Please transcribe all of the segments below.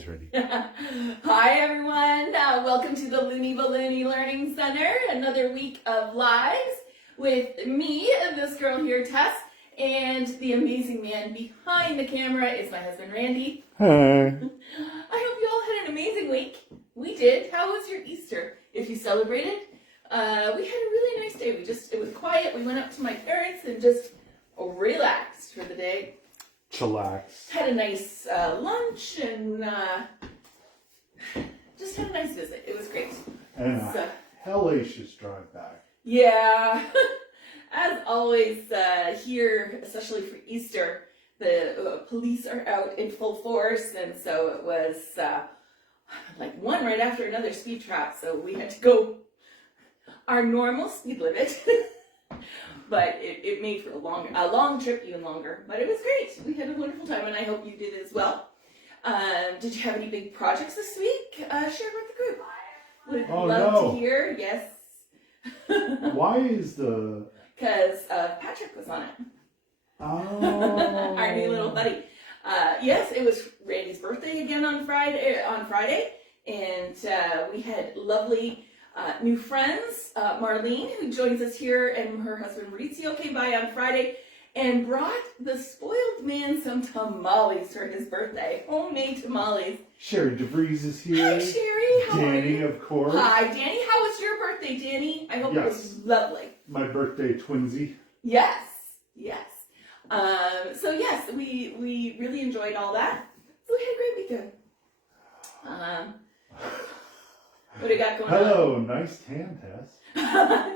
She's ready. Hi everyone, welcome to the Looney Ballooney Learning Center. Another week of lives with me, this girl here, Tess, and the amazing man behind the camera is my husband, Randy. Hi. I hope you all had an amazing week. We did. How was your Easter? If you celebrated, we had a really nice day. It was quiet. We went up to my parents and just relaxed for the day. Chillax. Had a nice lunch and just had a nice visit. It was great. And a hellacious drive back. Yeah. As always, here, especially for Easter, the police are out in full force, and so it was like one right after another speed trap, so we had to go our normal speed limit. But it made for a long trip, even longer. But it was great. We had a wonderful time, and I hope you did as well. Did you have any big projects this week? Share with the group. Would love to hear. Yes. Why is the... Because Patrick was on it. Oh. Our new little buddy. Yes, it was Randy's birthday again on Friday, and we had lovely new friends. Marlene, who joins us here, and her husband Maurizio came by on Friday and brought the spoiled man some tamales for his birthday. Homemade tamales. Sherry DeVries is here. Hi, Sherry. How are you? Danny, of course. Hi, Danny. How was your birthday, Danny? I hope it was lovely. My birthday twinsy. Yes. So yes, we really enjoyed all that. So we had a great weekend. What do you got going on? Hello, nice tan, Tess.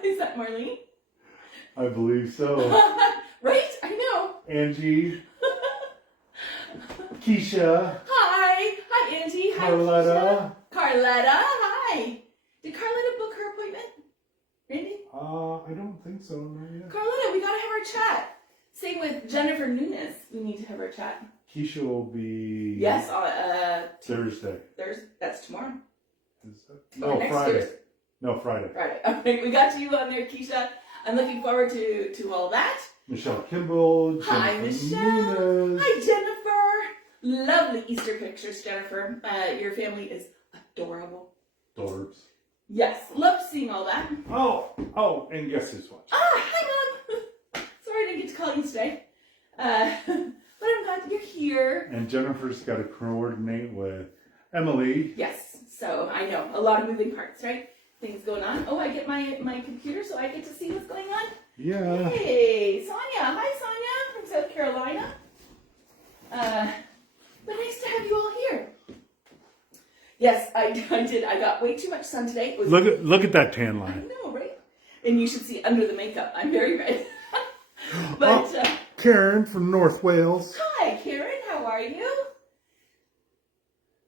Is that Marlene? I believe so. Right? I know. Angie. Keisha. Hi, Angie. Hi, Carletta. Keisha. Carletta, hi. Did Carletta book her appointment? Randy? I don't think so. No, yet. Carletta, we gotta have our chat. Same with Jennifer Nunes. We need to have our chat. Keisha will be... Yes, Thursday. That's tomorrow. No, Friday. Thursday. No, Friday. Friday. Okay, we got you on there, Keisha. I'm looking forward to all that. Michelle Kimball. Hi, Michelle. Nunes. Hi, Jennifer. Lovely Easter pictures, Jennifer. Your family is adorable. Dorbs. Yes, love seeing all that. Oh, and guess who's watching? Hang on. Sorry I didn't get to call you today. But I'm glad you're here. And Jennifer's got to coordinate with Emily. Yes, so I know. A lot of moving parts, right? Things going on. Oh, I get my computer so I get to see what's going on. Yeah. Hey, Sonia. Hi, Sonia from South Carolina. But nice to have you all here. Yes, I did. I got way too much sun today. It was Look at that tan I line. know, right? And you should see under the makeup. I'm very red. But Karen from North Wales. hi, Karen. How are you?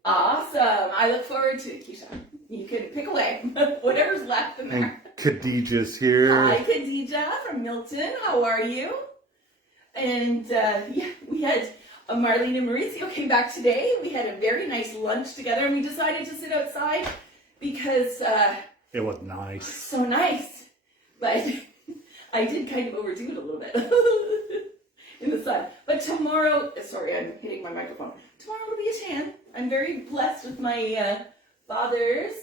Awesome. I look forward to it, Keisha. You can pick away whatever's left in And there. Khadijah's here. Hi, Khadijah from Milton. How are you? And we had Marlene and Maurizio came back today. We had a very nice lunch together, and we decided to sit outside because It was nice. so nice. But I did kind of overdo it a little bit in the sun. But tomorrow, sorry, I'm hitting my microphone. Tomorrow will be a tan. I'm very blessed with my father's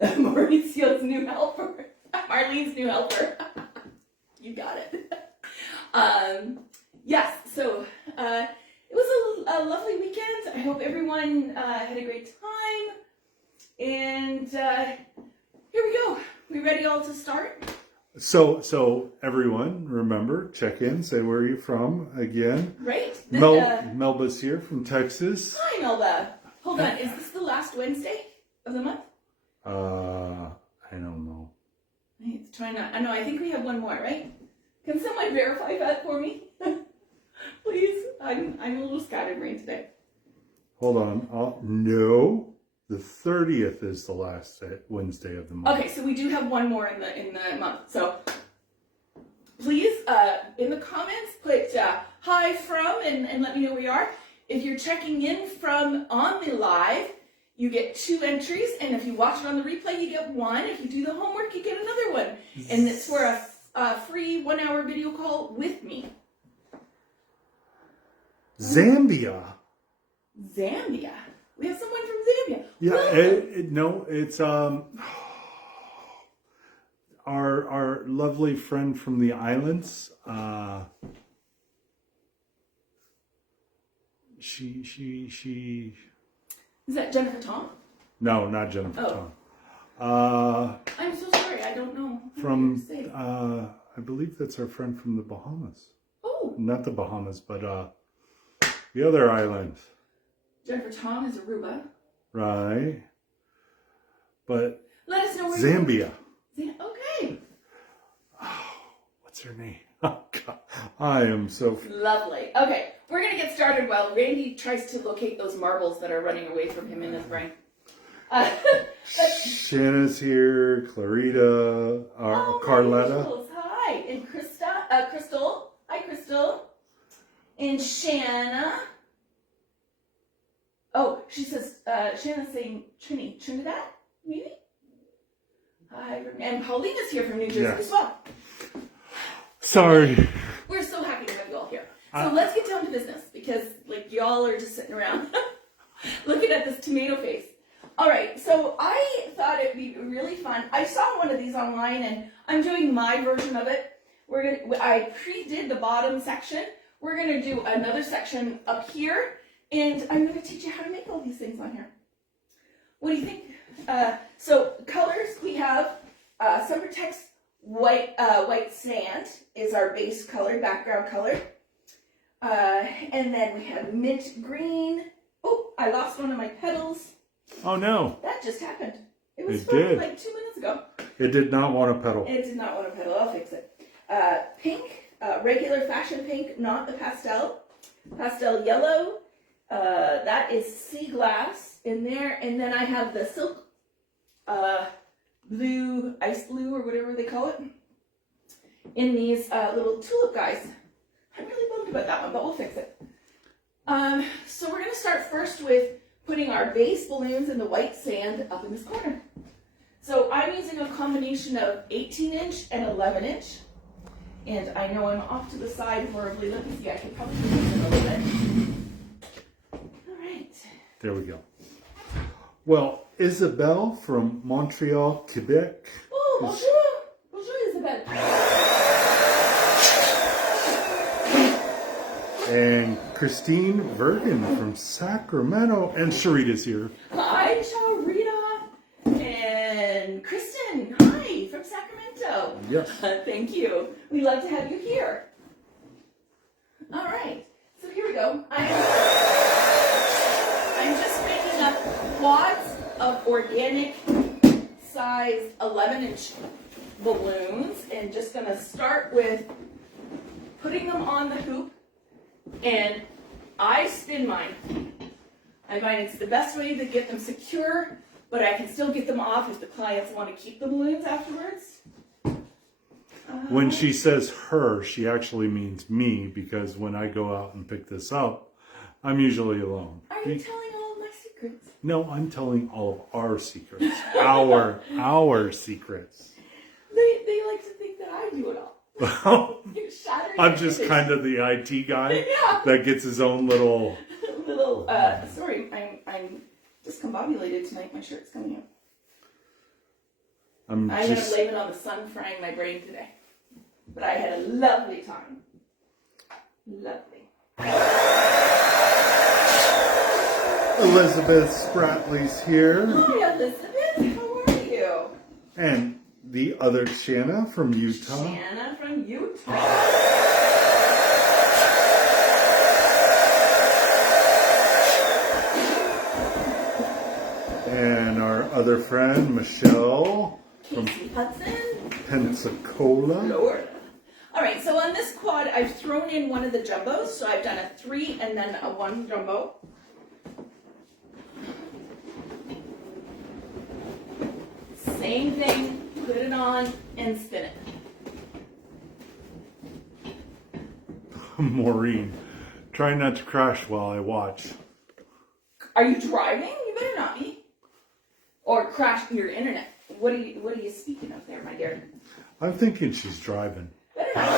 Mauricio's new helper. Marlene's new helper. You got it. Yes, so it was a lovely weekend. I hope everyone had a great time. And here we go. We ready all to start? So everyone, remember, check in, say where you're from again. Right. Melba's here from Texas. Hi, Melba. Hold on. Is this the last Wednesday of the month? I don't know. It's trying not. I know. I think we have one more, right? Can someone verify that for me, please? I'm a little scatterbrained today. Hold on. No. The 30th is the last Wednesday of the month. Okay, so we do have one more in the month. So please, in the comments, put hi from and let me know where you are. If you're checking in from on the live, you get 2 entries, and if you watch it on the replay, you get 1. If you do the homework, you get another one, and it's for a free 1-hour video call with me. Zambia. Zambia. We have someone from Zambia. Yeah, Welcome. no, it's our lovely friend from the islands. She. Is that Jennifer Tom? No, not Jennifer Oh. Tom. I'm so sorry. I don't know. From How to say. I believe that's our friend from the Bahamas. Oh, Not the Bahamas, but the other island. Jennifer Tom is Aruba. Right. But Let us know where Zambia. Okay. Oh, what's her name? Oh, God. I am so... Lovely. Okay, we're going to get started while Randy tries to locate those marbles that are running away from him in his brain. Shanna's here, Clarita, Carletta. Angels, hi. And Crystal. Hi, Crystal. And Shanna. Oh, she says, Shanna's saying Trinidad, maybe? And Paulina's here from New Jersey as well. Sorry. We're so happy to have you all here. So let's get down to business because, y'all are just sitting around looking at this tomato face. All right, so I thought it'd be really fun. I saw one of these online, and I'm doing my version of it. I pre-did the bottom section. We're gonna do another section up here, and I'm gonna teach you how to make all these things on here. What do you think? So colors, we have Summertex white sand is our base color, background color. And then we have mint green. Oh, I lost one of my petals. Oh, no. That just happened. It was It from did. like 2 minutes ago. It did not want a pedal. It did not want a petal. I'll fix it. Pink, regular fashion pink, not the pastel. Pastel yellow. That is sea glass in there. And then I have the silk blue, ice blue, or whatever they call it, in these little tulip guys. I'm really bummed about that one, but we'll fix it. So we're going to start first with putting our base balloons in the white sand up in this corner. So I'm using a combination of 18-inch and 11-inch. And I know I'm off to the side horribly. Let me see, I can probably do this in a little bit. All right. There we go. Well, Isabel from Montreal, Quebec. Oh, bonjour. Bonjour, Isabelle. And Christine Vergen from Sacramento. And Sharita's here. Hi, Sharita. And Kristen, hi, from Sacramento. Yes. Thank you. We love to have you here. All right, so here we go. I'm just making up quads of organic size 11-inch balloons and just gonna start with putting them on the hoop, and I spin mine. I find it's the best way to get them secure, but I can still get them off if the clients want to keep the balloons afterwards. When she says her, she actually means me, because when I go out and pick this up, I'm usually alone. Are you telling all of my secrets? No, I'm telling all of our secrets. Our secrets. They like to think that I do it all. You're shattering I'm just everything. kind of the IT guy Yeah. that gets his own little... Sorry, I'm discombobulated tonight. My shirt's coming out. I'm I just... have blame it on the sun frying my brain today. But I had a lovely time. Lovely. Elizabeth Spratley's here. Hi, Elizabeth. How are you? And the other Shanna from Utah. Shanna from Utah. And our other friend, Michelle from Casey Hudson. Pensacola. Florida. All right, so on this quad, I've thrown in one of the jumbos. So I've done a 3 and then a 1 jumbo. Same thing, put it on and spin it. Maureen, try not to crash while I watch. Are you driving? You better not be. Or crash your internet. What are you speaking of there, my dear? I'm thinking she's driving. Better not.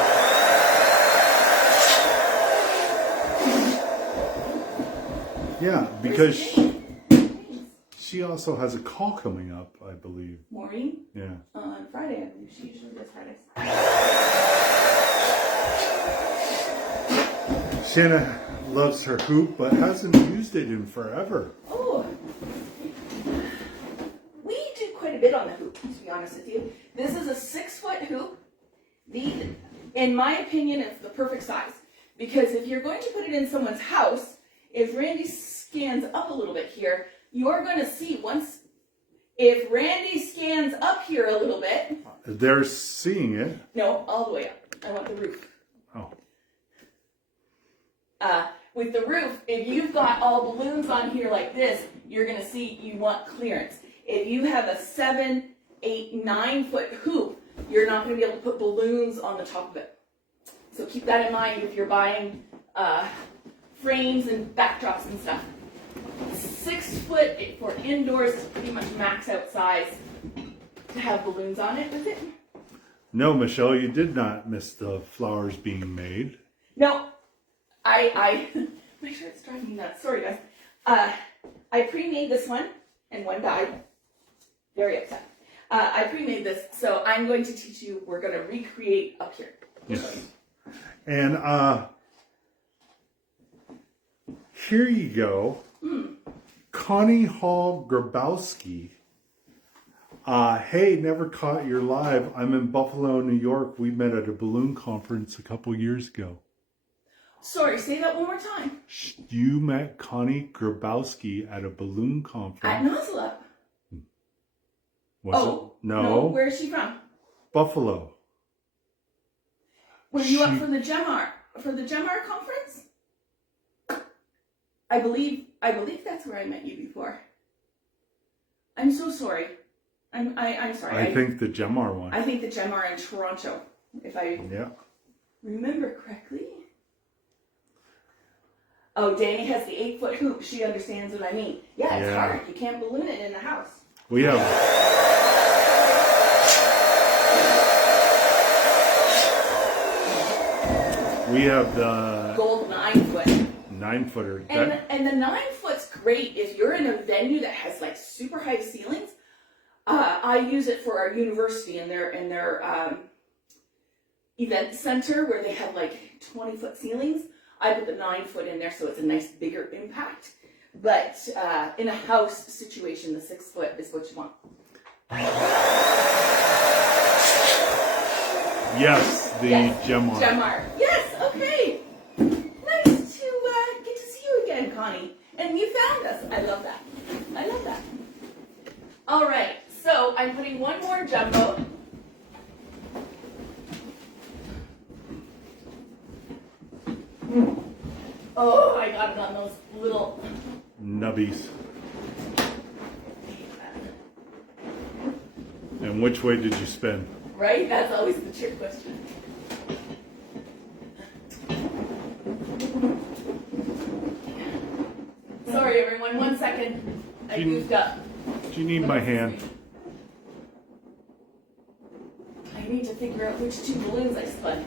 Yeah, because she also has a call coming up, I believe. Maureen? Yeah. On Friday, I believe she usually does Fridays. Shanna loves her hoop, but hasn't used it in forever. Oh, we do quite a bit on the hoop, to be honest with you. This is a 6-foot hoop. In my opinion, it's the perfect size. Because if you're going to put it in someone's house, if Randy scans up a little bit here, you're going to see if Randy scans up here a little bit. They're seeing it. No, all the way up. I want the roof. Oh. With the roof, if you've got all balloons on here like this, you're going to see you want clearance. If you have a 7, 8, 9-foot hoop, you're not going to be able to put balloons on the top of it. So keep that in mind if you're buying frames and backdrops and stuff. 6 foot for indoors is pretty much max out size to have balloons on it with it. No, Michelle, you did not miss the flowers being made. No, my shirt's driving me nuts. Sorry, guys. I pre-made this one, and one died. Very upset. I pre-made this, so I'm going to teach you. We're going to recreate up here. Yes. And here you go. Connie Hall Grabowski. Hey, never caught your live. I'm in Buffalo, New York. We met at a balloon conference a couple years ago. Sorry, say that one more time. You met Connie Grabowski at a balloon conference. At Nozzle. Was it? No. Where is she from? Buffalo. Were you up for the Gemar conference? I believe that's where I met you before. I'm so sorry. I'm sorry. I think the Gemar one. I think the Gemar in Toronto, if I remember correctly. Oh, Danny has the 8-foot hoop. She understands what I mean. Yeah, it's hard. You can't balloon it in the house. We have the gold 9-foot. 9-footer. And the 9-foot's great if you're in a venue that has like super high ceilings. I use it for our university in their event center where they have like 20-foot ceilings. I put the 9-foot in there so it's a nice bigger impact. But in a house situation, the 6-foot is what you want. Yes, the Gemar. Gemar. Yes, okay. Nice to get to see you again, Connie. And you found us. I love that. I love that. All right, so I'm putting one more jumbo. Oh, I got it on those little nubbies. And which way did you spin? Right? That's always the trick question. Sorry, everyone. 1 second. I goofed up. Do you need my hand? I need to figure out which 2 balloons I spun.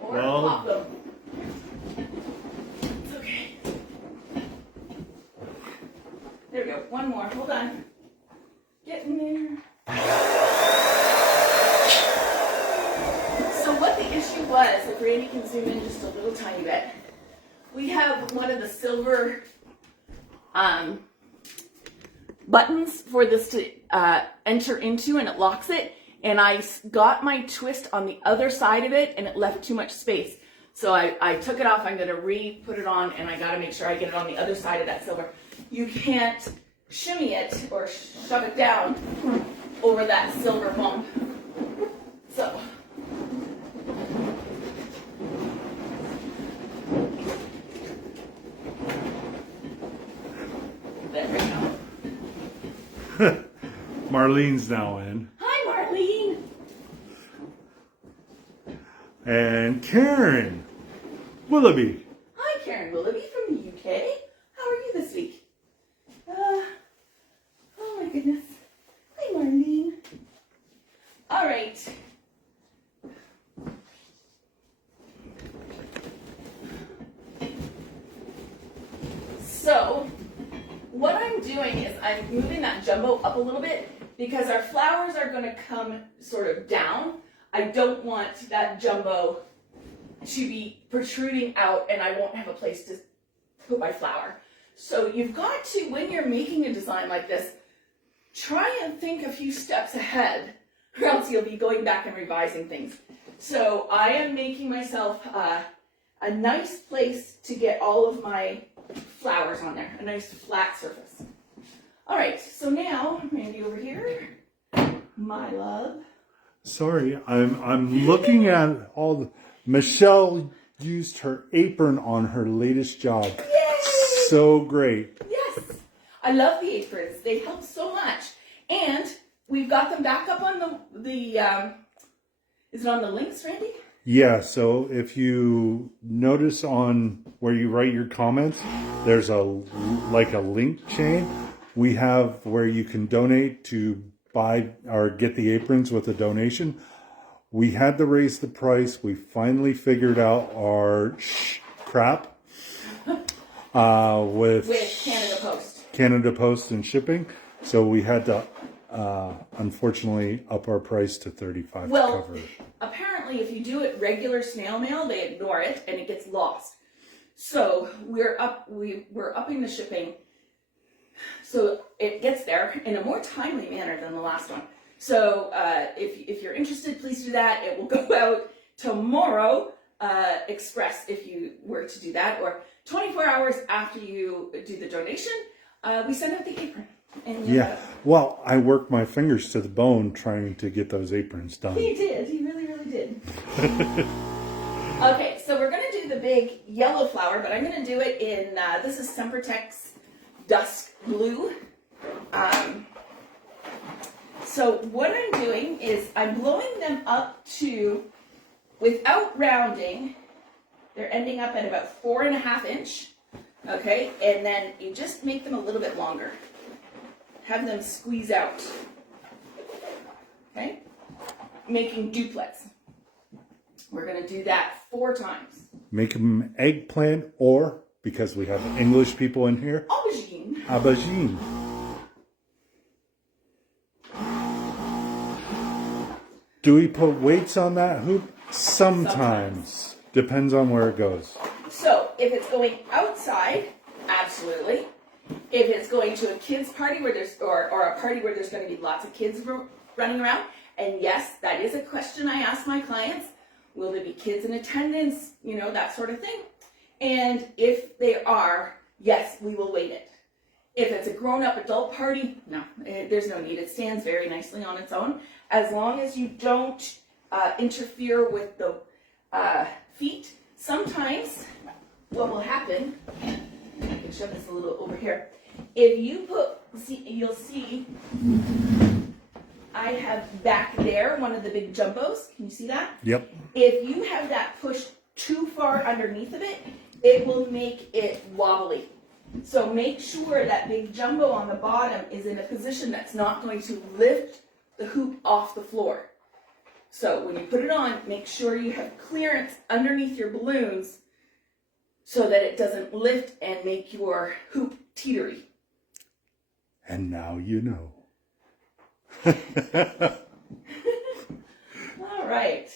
Or pop them. It's okay. There we go. One more. Hold on. Getting there. So what the issue was, if Randy can zoom in just a little tiny bit, we have one of the silver buttons for this to enter into, and it locks it. And I got my twist on the other side of it, and it left too much space. So I took it off. I'm going to re-put it on, and I got to make sure I get it on the other side of that silver. You can't shimmy it or shove it down over that silver bump. So there we go. Marlene's now in. Hi, Marlene. And Karen Willoughby. Hi, Karen Willoughby from the UK. How are you this week? Oh my goodness. Hi, Marlene. All right. So what I'm doing is I'm moving that jumbo up a little bit because our flowers are going to come sort of down. I don't want that jumbo to be protruding out and I won't have a place to put my flower. So you've got to, when you're making a design like this, try and think a few steps ahead, or else you'll be going back and revising things. So I am making myself a nice place to get all of my flowers on there, a nice flat surface. All right, so now, Randy over here, my love. Sorry, I'm looking at all the... Michelle used her apron on her latest job. Yay! So great. Yes, I love the aprons. They help so much. And we've got them back up on the is it on the links, Randy? Yeah, so if you notice on where you write your comments, there's a link chain. We have where you can donate to buy or get the aprons with a donation. We had to raise the price. We finally figured out our crap with Canada Post. Canada Post and shipping. So we had to unfortunately up our price to $35 to cover it. Apparently if you do it regular snail mail, they ignore it and it gets lost. So we're upping the shipping so it gets there in a more timely manner than the last one. So if you're interested, please do that. It will go out tomorrow, express, if you were to do that, or 24 hours after you do the donation, we send out the apron. And yeah, well, I worked my fingers to the bone trying to get those aprons done. He did. He really, really did. Okay, so we're going to do the big yellow flower, but I'm going to do it in, this is Sempertex Dusk Blue. So what I'm doing is I'm blowing them up to, without rounding, they're ending up at about 4.5 inch. Okay, and then you just make them a little bit longer. Have them squeeze out. Okay, making duplets. We're going to do that 4 times. Make them eggplant, or, because we have English people in here, Aubergine. aubergine. Do we put weights on that hoop? Sometimes. Depends on where it goes. So, if it's going outside, absolutely. If it's going to a kids' party where there's, or a party where there's going to be lots of kids running around, and yes, that is a question I ask my clients. Will there be kids in attendance? You know, that sort of thing. And if they are, yes, we will weight it. If it's a grown-up adult party, no, there's no need. It stands very nicely on its own. As long as you don't interfere with the feet. Sometimes what will happen, I can shove this a little over here. If you you'll see, I have back there one of the big jumbos. Can you see that? Yep. If you have that pushed too far underneath of it, it will make it wobbly. So make sure that big jumbo on the bottom is in a position that's not going to lift the hoop off the floor. So when you put it on, make sure you have clearance underneath your balloons so that it doesn't lift and make your hoop teetery. And now you know. All right.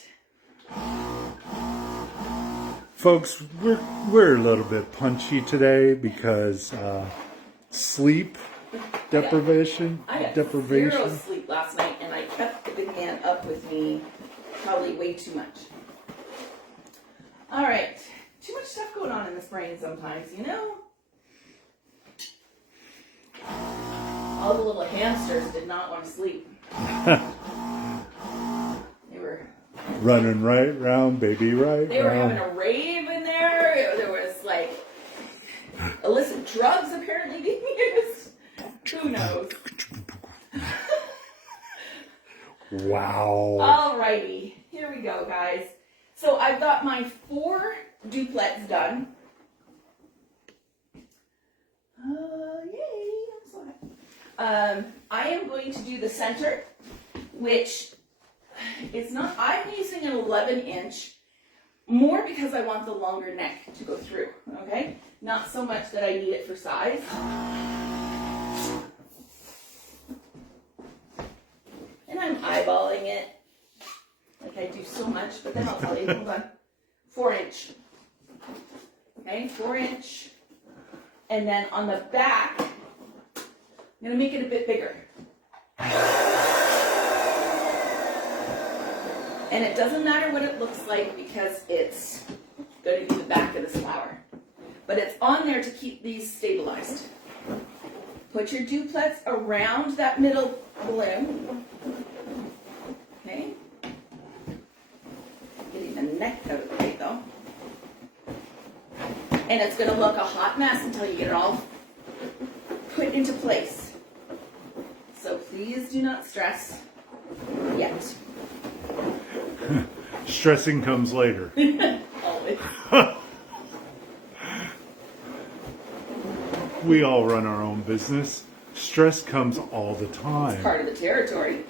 Folks, we're a little bit punchy today because sleep deprivation. I had zero sleep last night, and I kept the big man up with me probably way too much. All right. Too much stuff going on in this brain sometimes, you know? All the little hamsters did not want to sleep. They were running right round, baby, right They were round. having a rave in there. There was like illicit drugs apparently being used. Who knows? Wow. Alrighty, here we go, guys. So I've got my 4 duplets done. Yay! I'm so happy. I am going to do the center, which it's not. I'm using an 11 inch, more because I want the longer neck to go through. Okay, Not so much that I need it for size. And I'm eyeballing it like I do so much, but then I'll tell you, hold on. 4-inch. Okay, 4-inch. And then on the back, I'm gonna make it a bit bigger. And it doesn't matter what it looks like because it's going to be the back of this flower. But it's on there to keep these stabilized. Put your duplets around that middle balloon. Okay. Getting the neck out of the way though. And it's going to look a hot mess until you get it all put into place. So please do not stress yet. Stressing comes later. Always. We all run our own business. Stress comes all the time. Part of the territory.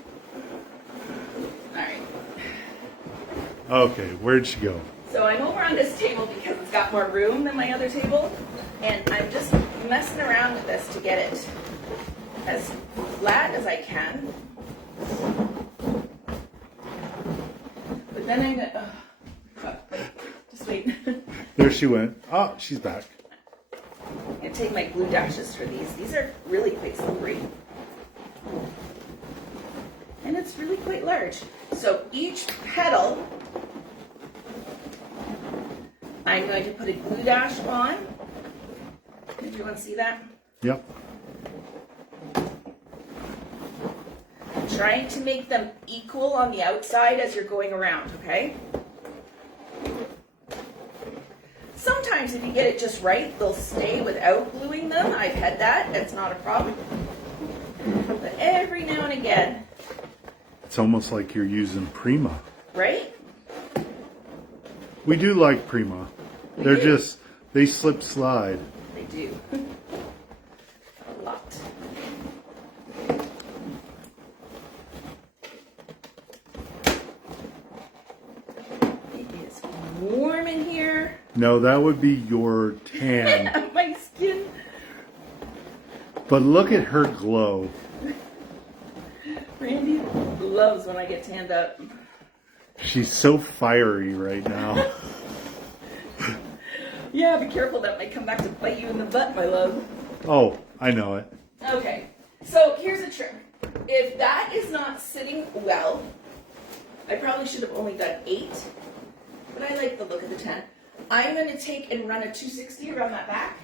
Alright. Okay, where'd she go? So I'm over on this table because it's got more room than my other table. And I'm just messing around with this to get it as flat as I can. But then I'm gonna, just wait. There she went. Oh, she's back. I'm gonna take my glue dashes for these. These are really quite slippery. And it's really quite large. So each petal, I'm going to put a glue dash on. Can everyone see that? Yep. Trying to make them equal on the outside as you're going around, okay? Sometimes if you get it just right, they'll stay without gluing them. I've had that, it's not a problem. But every now and again, It's almost like you're using Prima. right? We do like Prima. They slip slide. They do. A lot. It is warm in here. No, that would be your tan. My skin. But look at her glow. Randy loves when I get tanned up. She's so fiery right now. Yeah, be careful, that might come back to bite you in the butt, my love. Oh, I know it. Okay, so here's a trick. If that is not sitting well, I probably should have only done 8, but I like the look of the 10. I'm going to take and run a 260 around that back.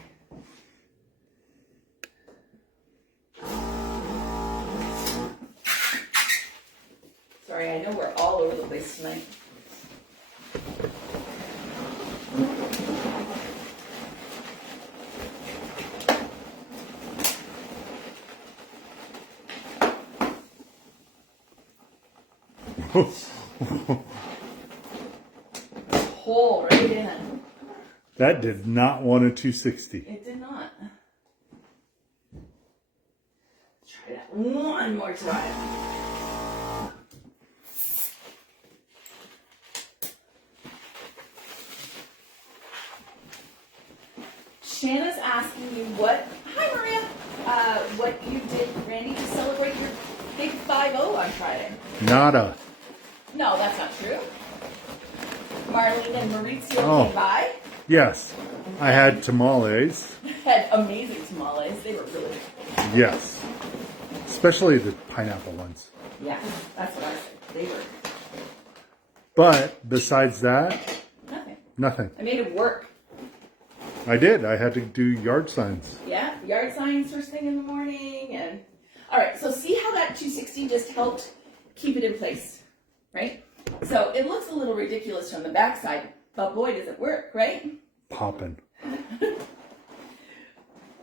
Sorry, I know we're all over the place tonight. Hole right in it. That did not want a 260. It did not. Try that one more time. Shanna's asking you hi Maria, what you did, Randy, to celebrate your big 5-0 on Friday. Nada. No, that's not true. Marlene and Maurizio came by. Yes. I had tamales. Had amazing tamales. They were really good. Yes. Especially the pineapple ones. Yeah, that's what I said. They were But besides that, nothing. I made it work. I did. I had to do yard signs. Yeah, yard signs first thing in the morning. And all right, so see how that 260 just helped keep it in place, right? So it looks a little ridiculous from the backside, but boy, does it work, right? Popping.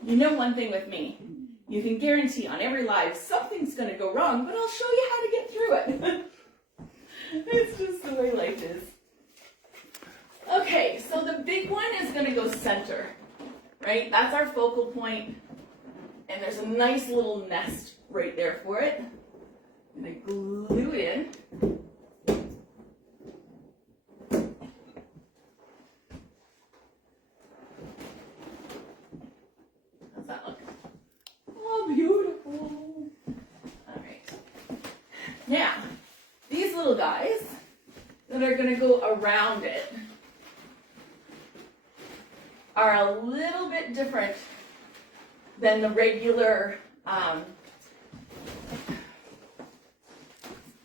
You know one thing with me, you can guarantee on every live something's going to go wrong, but I'll show you how to get through it. It's just the way life is. Okay, so the big one is going to go center, right? That's our focal point, and there's a nice little nest right there for it. I'm going to glue it in. guys that are going to go around it are a little bit different than the regular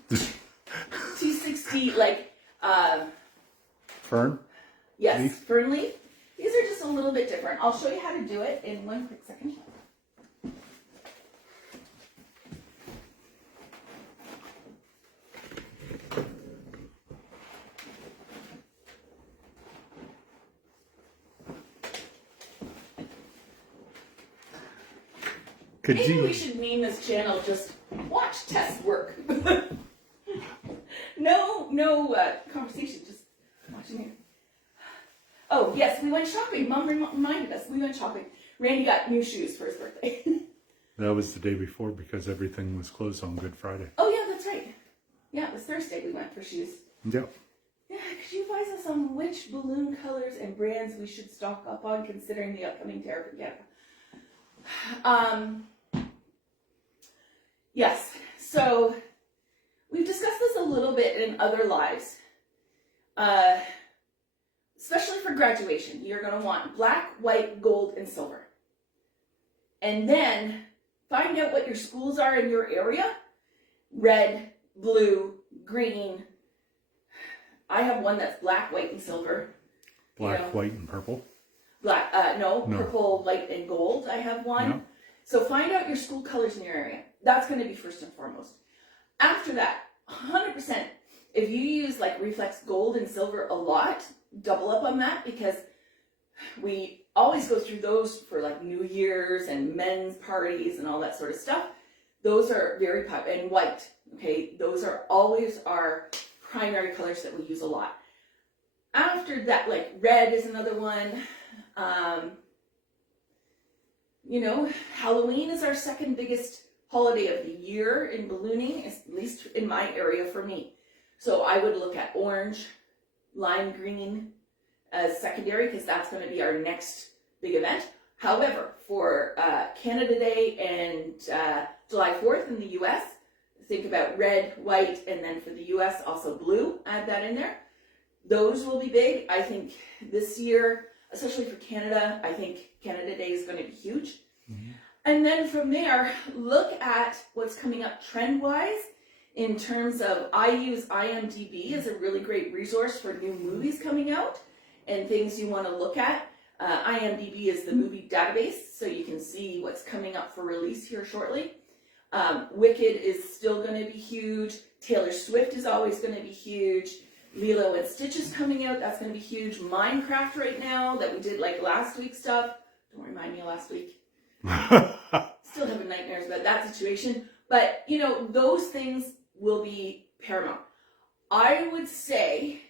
260 Fern? yes, Leaf? fern leaf. These are just a little bit different. I'll show you how to do it in one quick second. Maybe we should name this channel just Watch Tess Work. No conversation, just watching it. Oh, yes, we went shopping. Mom reminded us. We went shopping. Randy got new shoes for his birthday. That was the day before because everything was closed on Good Friday. Oh, yeah, that's right. Yeah, it was Thursday we went for shoes. Yep. Yeah, could you advise us on which balloon colors and brands we should stock up on considering the upcoming tariff in Canada? Yes, so we've discussed this a little bit in other lives. Especially for graduation, you're going to want black, white, gold, and silver. And then find out what your schools are in your area. Red, blue, green. I have one that's black, white, and silver. Black, white, and purple? Black, no, purple, white, and gold. I have one. No. So find out your school colors in your area. That's going to be first and foremost. After that, 100%, if you use like reflex gold and silver a lot, double up on that because we always go through those for like New Year's and men's parties and all that sort of stuff. Those are very popular. And white, okay? Those are always our primary colors that we use a lot. After that, like red is another one. Halloween is our second biggest holiday of the year in Ballooney, at least in my area for me. So I would look at orange, lime green as secondary because that's going to be our next big event. However, for Canada Day and July 4th in the US, think about red, white, and then for the US also blue, add that in there. Those will be big. I think this year, especially for Canada, I think Canada Day is going to be huge. Mm-hmm. And then from there, look at what's coming up trend-wise in terms of, I use IMDb as a really great resource for new movies coming out and things you want to look at. IMDb is the movie database, so you can see what's coming up for release here shortly. Wicked is still going to be huge. Taylor Swift is always going to be huge. Lilo and Stitch is coming out. That's going to be huge. Minecraft right now that we did like last week's stuff. Don't remind me of last week. Still having nightmares about that situation. But, those things will be paramount. I would say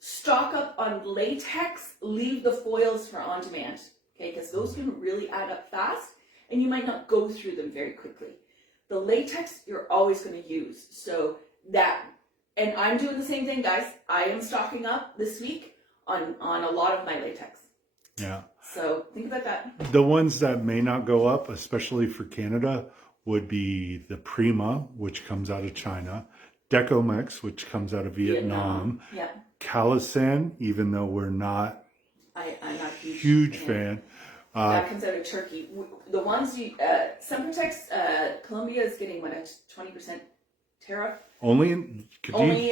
stock up on latex, leave the foils for on demand. Okay, because those can really add up fast and you might not go through them very quickly. The latex you're always going to use. So that, and I'm doing the same thing, guys. I am stocking up this week on a lot of my latex. Yeah. So think about that. The ones that may not go up, especially for Canada, would be the Prima, which comes out of China, Décor, which comes out of Vietnam. Yeah. Calisan, even though we're not I'm not a huge fan. That comes out of Turkey. The ones Sunprotects, Colombia is getting a 20% tariff. Only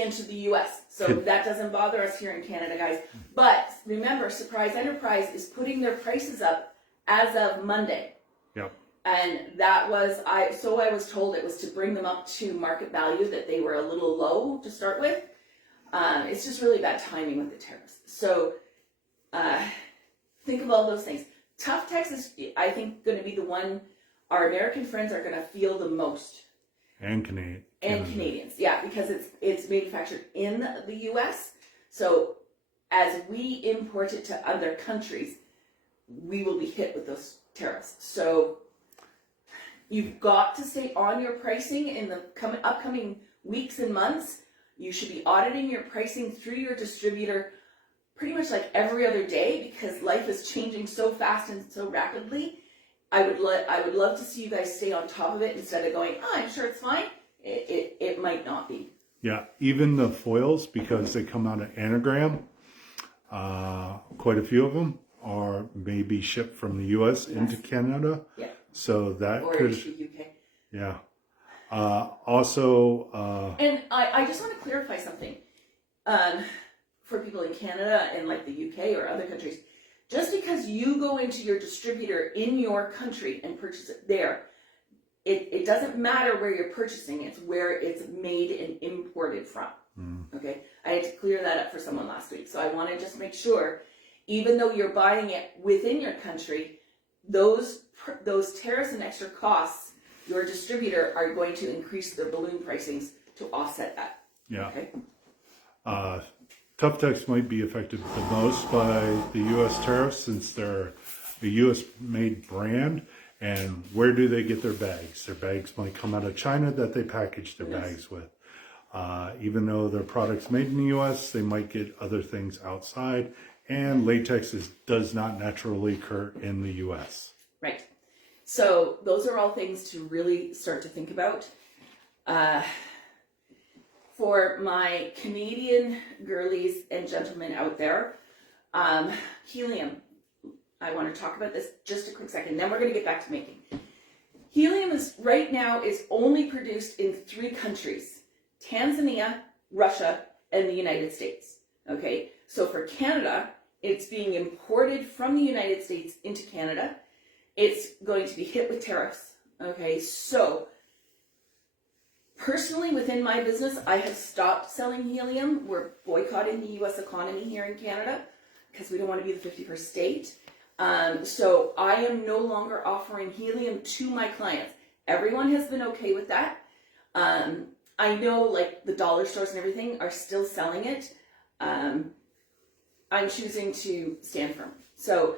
into the U.S. So that doesn't bother us here in Canada, guys. But remember, Surprise Enterprise is putting their prices up as of Monday. Yep. And that was, I was told it was to bring them up to market value, that they were a little low to start with. It's just really bad timing with the tariffs. So think of all those things. Tough Tex is, I think, going to be the one our American friends are going to feel the most. And Canadian. And Canadians, yeah, because it's manufactured in the U.S. So as we import it to other countries, we will be hit with those tariffs. So you've got to stay on your pricing in the upcoming weeks and months. You should be auditing your pricing through your distributor pretty much like every other day because life is changing so fast and so rapidly. I would love to see you guys stay on top of it instead of going, I'm sure it's fine. It might not be. Yeah, even the foils, because they come out of anagram, quite a few of them are maybe shipped from the U.S. into Canada. Yeah. So that Or could, the UK. yeah. Also, And I just want to clarify something. For people in Canada and like the UK or other countries, just because you go into your distributor in your country and purchase it there, it doesn't matter where you're purchasing, it's where it's made and imported from. Okay? I had to clear that up for someone last week. So I want to just make sure, even though you're buying it within your country, those tariffs and extra costs, your distributor are going to increase their balloon pricings to offset that. yeah. Okay? Tough Techs might be affected the most by the U.S. tariffs since they're a U.S. made brand. And where do they get their bags? Their bags might come out of China that they package their bags with. Even though their product's made in the U.S., they might get other things outside. And latex does not naturally occur in the U.S. Right. So those are all things to really start to think about. For my Canadian girlies and gentlemen out there, helium. I want to talk about this just a quick second, then we're going to get back to making. Helium is right now is only produced in 3 countries: Tanzania, Russia, and the United States. Okay, so for Canada, it's being imported from the United States into Canada. It's going to be hit with tariffs. Okay, so personally, within my business, I have stopped selling helium. We're boycotting the U.S. economy here in Canada because we don't want to be the 51st state. So I am no longer offering helium to my clients. Everyone has been okay with that. I know like the dollar stores and everything are still selling it. I'm choosing to stand firm. So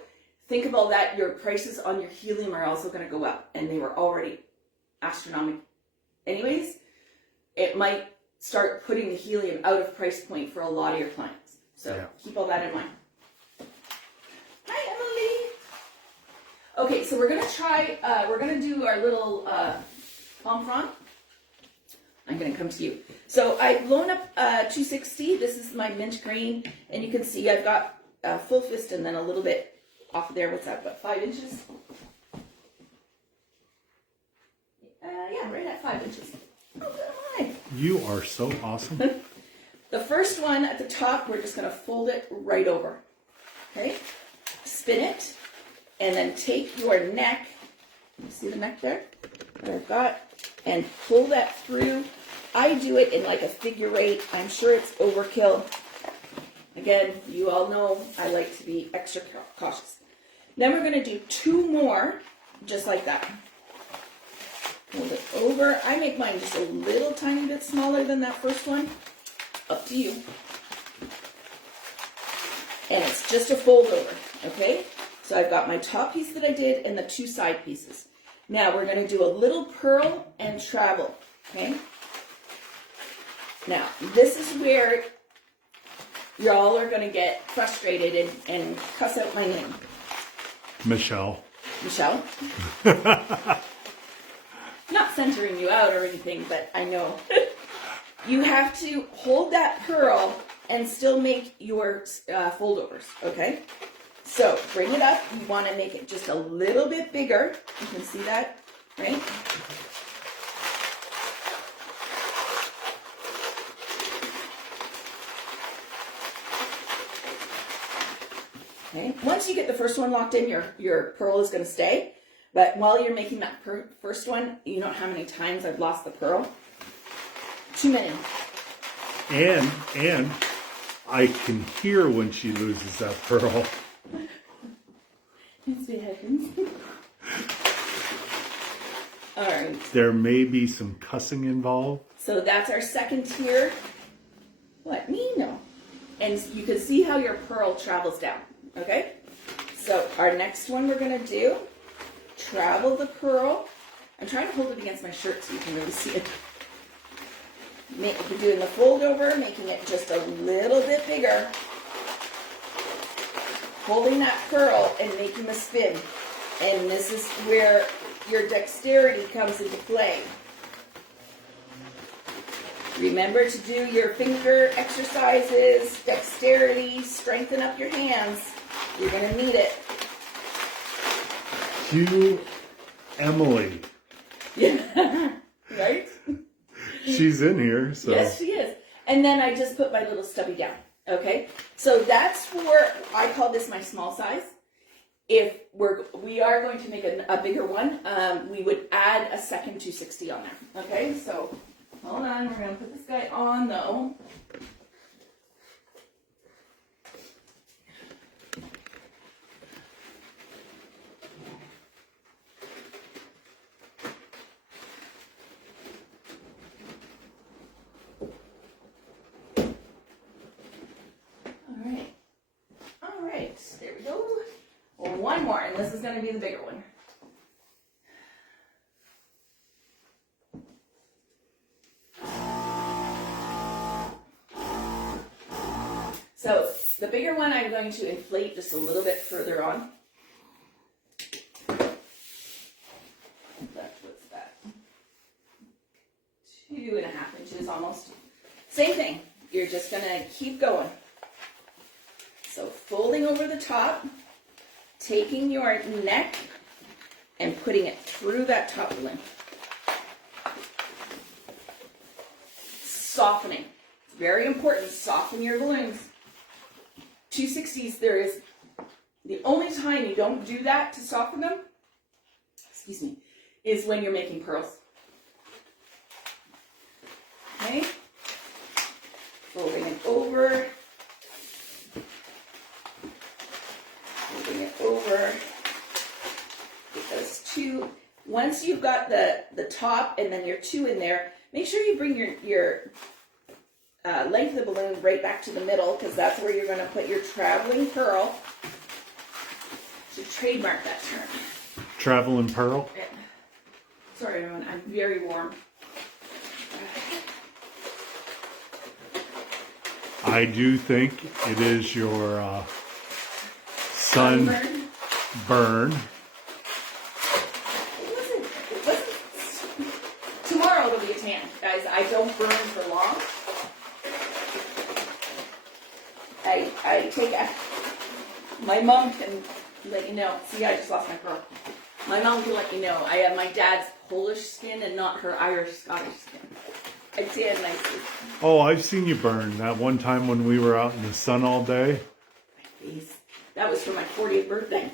think of all that. Your prices on your helium are also going to go up, and they were already astronomical anyways. It might start putting the helium out of price point for a lot of your clients. So keep all that in mind. Hi, Emily. Okay, so we're gonna try, we're gonna do our little pomme franc. I'm gonna come to you. So I've blown up 260. This is my mint green, and you can see I've got a full fist and then a little bit off of there. What's that, about 5 inches? Yeah, right at 5 inches. Oh, good. You are so awesome. The first one at the top, we're just going to fold it right over. Okay? Spin it, and then take your neck. You see the neck there? That I've got, and pull that through. I do it in like a figure 8. I'm sure it's overkill. Again, you all know I like to be extra cautious. Then we're going to do 2 more, just like that. Hold it over. I make mine just a little tiny bit smaller than that first one. Up to you. And it's just a fold over, okay? So I've got my top piece that I did and the 2 side pieces. Now we're going to do a little purl and travel, okay? Now, this is where y'all are going to get frustrated and cuss out my name. Michelle. Michelle? Not centering you out or anything, but I know. You have to hold that purl and still make your foldovers, okay? So bring it up. You want to make it just a little bit bigger. You can see that, right? Okay. Once you get the first one locked in, your purl is going to stay. But while you're making that first one, you know how many times I've lost the purl? Too many. And I can hear when she loses that pearl. All right. There may be some cussing involved. So that's our second tier. What? Me? No. And you can see how your pearl travels down. Okay? So our next one we're going to do, travel the pearl. I'm trying to hold it against my shirt so you can really see it. We're doing the fold over, making it just a little bit bigger. Holding that pearl and making the spin. And this is where your dexterity comes into play. Remember to do your finger exercises, dexterity, strengthen up your hands. You're going to need it. Cue Emily. Yeah, right? She's in here, so. Yes, she is. And then I just put my little stubby down. Okay, so that's for, I call this my small size. If we are going to make a bigger one, we would add a second 260 on there. Okay, so hold on, we're going to put this guy on though. All right, there we go. Well, one more, and this is going to be the bigger one. So the bigger one I'm going to inflate just a little bit further on. What's that? 2.5 inches almost. Same thing. You're just going to keep going. So folding over the top, taking your neck and putting it through that top balloon. Softening. It's very important. Soften your balloons. 260s, there is the only time you don't do that to soften them, excuse me, is when you're making pearls. Okay? Folding it over. Folding it over. Get those two. Once you've got the top and then your two in there, make sure you bring your length of the balloon right back to the middle, because that's where you're going to put your traveling pearl. Should trademark that term. Traveling pearl? Yeah. Sorry everyone, I'm very warm. I do think it is your sunburn. It wasn't. Tomorrow it'll be a tan, guys. I don't burn for long. I take a, my mom can let you know. See, I just lost my pearl. My mom can let you know. I have my dad's Polish skin and not her Irish Scottish skin. I tan nicely. Oh, I've seen you burn that one time when we were out in the sun all day. My face. That was for my 40th birthday.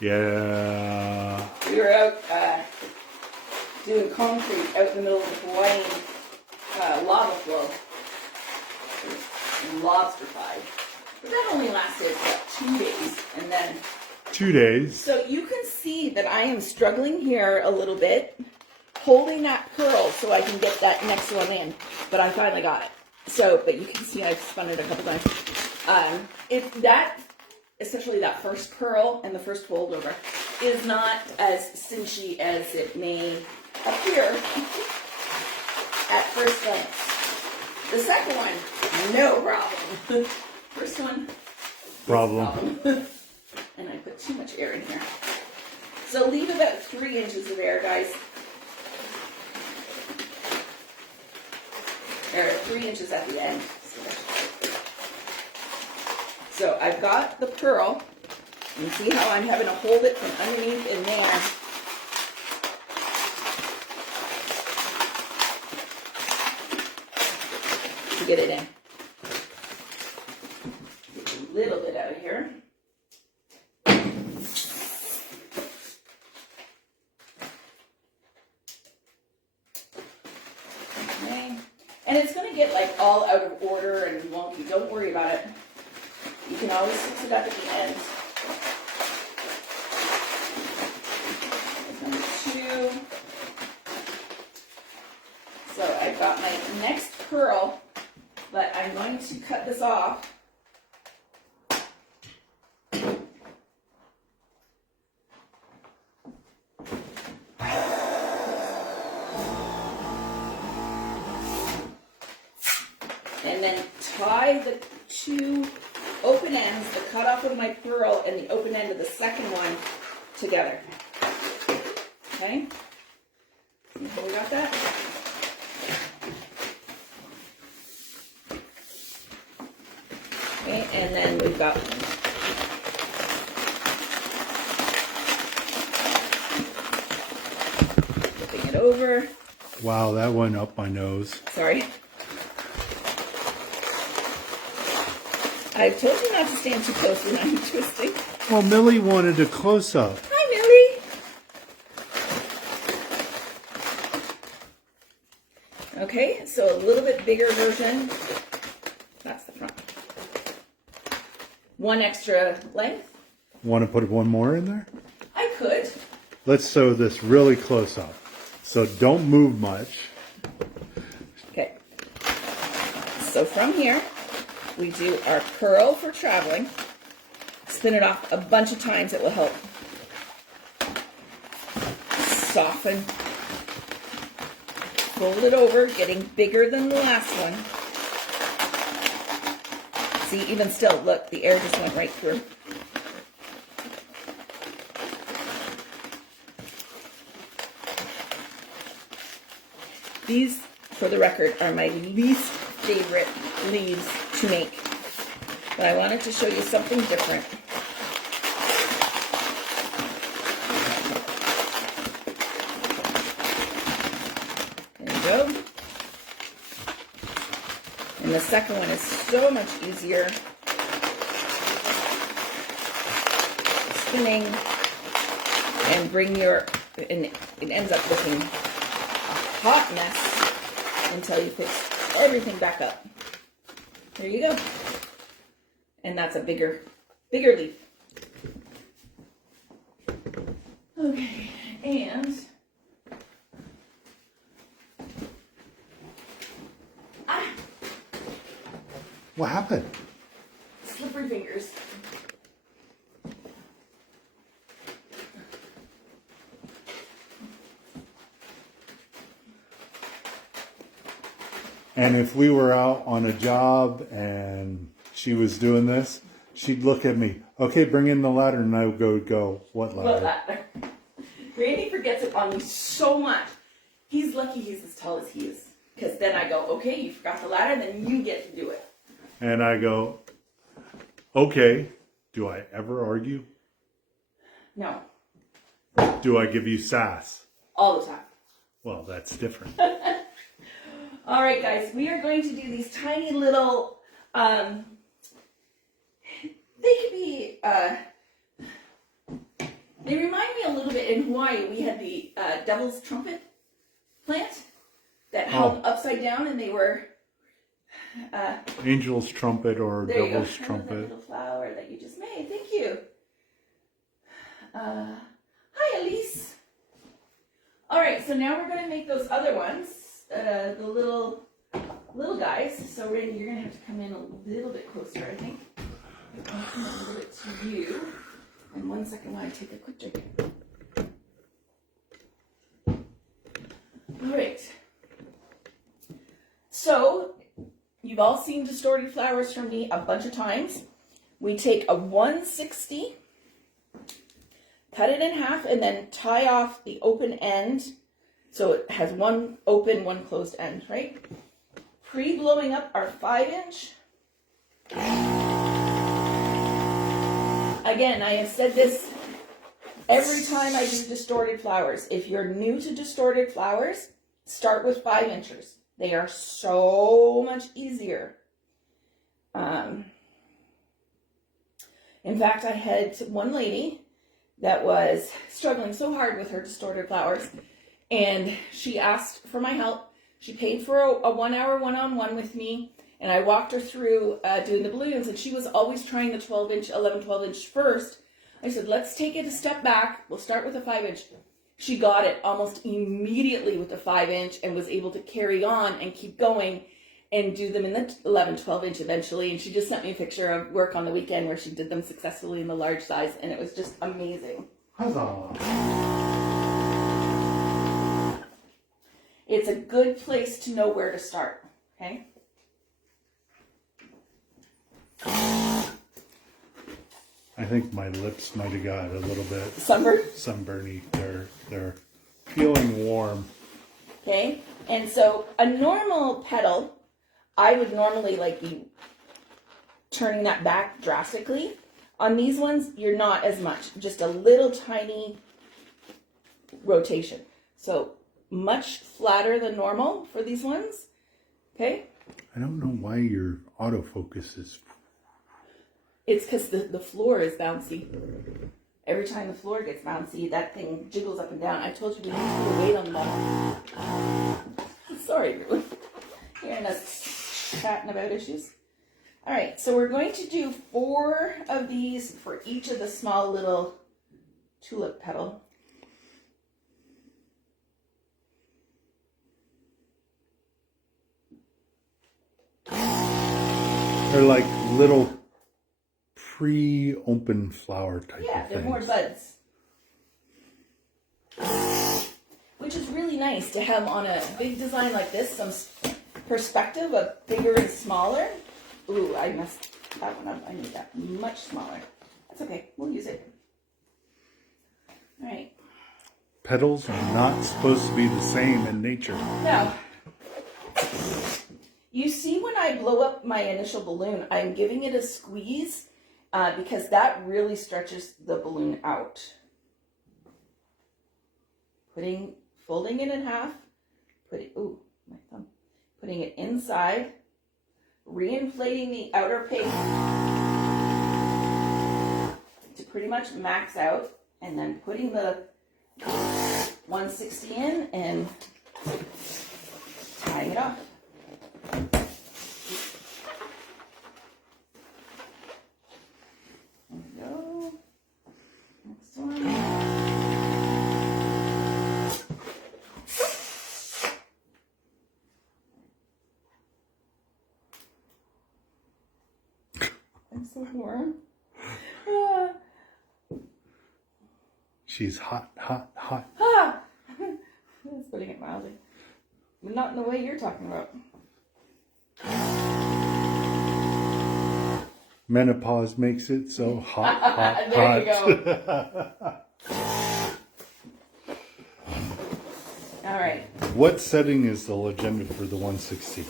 Yeah. We were out doing concrete out in the middle of the Hawaiian lava flow. Lobster pie. But that only lasted about 2 days, and then 2 days. so you can see that I am struggling here a little bit, holding that pearl so I can get that next one in. But I finally got it. So, but you can see I've spun it a couple times. If that, especially that first pearl and the first fold over, is not as cinchy as it may appear at first glance. The second one, no problem. First one, Problem. And I put too much air in here. So leave about 3 inches of air, guys. There are 3 inches at the end. So I've got the pearl. You see how I'm having to hold it from underneath in there. To get it in. Get a little bit out of here. Okay. And it's going to get like all out of order and wonky. Don't worry about it. You can always fix it up at the end. Number 2. So I've got my next pearl, but I'm going to cut this off. And then tie the 2 open ends, the cutoff of my pearl and the open end of the second one together. Okay? See how we got that? Okay, and then we've got flipping it over. Wow, that went up my nose. Sorry. I've told you not to stand too close when I'm twisting. Well, Millie wanted a close-up. Hi, Millie. Okay, so a little bit bigger version. That's the front. One extra length. Want to put one more in there? I could. Let's sew this really close up. So don't move much. Okay. So from here, we do our curl for traveling. Spin it off a bunch of times. It will help soften. Fold it over, getting bigger than the last one. See, even still, look, the air just went right through. These, for the record, are my least favorite leaves to make. But I wanted to show you something different. There you go. And the second one is so much easier. Spinning and and it ends up looking a hot mess until you fix everything back up. There you go. And that's a bigger leaf. Okay, and What happened? slippery fingers. And if we were out on a job and she was doing this, she'd look at me. Okay, bring in the ladder, and I would go, what ladder? What ladder? Randy forgets it on me so much. He's lucky he's as tall as he is. Because then I go, okay, you forgot the ladder, then you get to do it. And I go, okay, do I ever argue? No, Do I give you sass? all the time. Well, that's different. All right, guys, we are going to do these tiny little, they could be, they remind me a little bit, in Hawaii, we had the devil's trumpet plant that held upside down, and they were, Angel's trumpet or there you go. devil's That trumpet. little flower that you just made. Thank you. Hi, Elise. All right, so now we're going to make those other ones, the little guys. So, Randy, you're going to have to come in a little bit closer, I think. I'll come a little bit to you. And 1 second while I take a quick drink. All right. So, you've all seen distorted flowers from me a bunch of times. We take a 1/60, cut it in half, and then tie off the open end so it has one open, one closed end, right? Pre-blowing up our 5-inch. Again, I have said this every time I do distorted flowers. If you're new to distorted flowers, start with 5 inches. They are so much easier. In fact, I had one lady that was struggling so hard with her distorted flowers, and she asked for my help. She paid for a 1 hour one-on-one with me, and I walked her through doing the balloons, and she was always trying the 12-inch first. I said, let's take it a step back. We'll start with a 5-inch. She got it almost immediately with the 5-inch and was able to carry on and keep going and do them in the 12-inch eventually. And she just sent me a picture of work on the weekend where she did them successfully in the large size, and it was just amazing. Huzzah! It's a good place to know where to start, okay? I think my lips might have got a little bit sunburny. They're feeling warm. Okay, and so a normal petal, I would normally like be turning that back drastically. On these ones, you're not as much, just a little tiny rotation. So much flatter than normal for these ones. Okay. I don't know why your autofocus is. It's because the floor is bouncy. Every time the floor gets bouncy, that thing jiggles up and down. I told you we need to put a weight on the bottom. Sorry, everyone. Hearing us chatting about issues. All right, so we're going to do 4 of these for each of the small little tulip petal. They're like little pre-open flower type of Yeah, they're things. more buds. Which is really nice to have on a big design like this, some perspective of bigger and smaller. Ooh, I messed that one up. I need that much smaller. That's okay. We'll use it. All right. Petals are not supposed to be the same in nature. Now, you see when I blow up my initial balloon, I'm giving it a squeeze because that really stretches the balloon out. Folding it in half, my thumb. Putting it inside, reinflating the outer page to pretty much max out, and then putting the 160 in and tying it off. There we go. Next one. I'm so warm. She's hot, hot, hot. Ah! That's putting it mildly. But not in the way you're talking about. Menopause makes it so hot, hot, There hot. you go. All right. What setting is the legenda for the 160?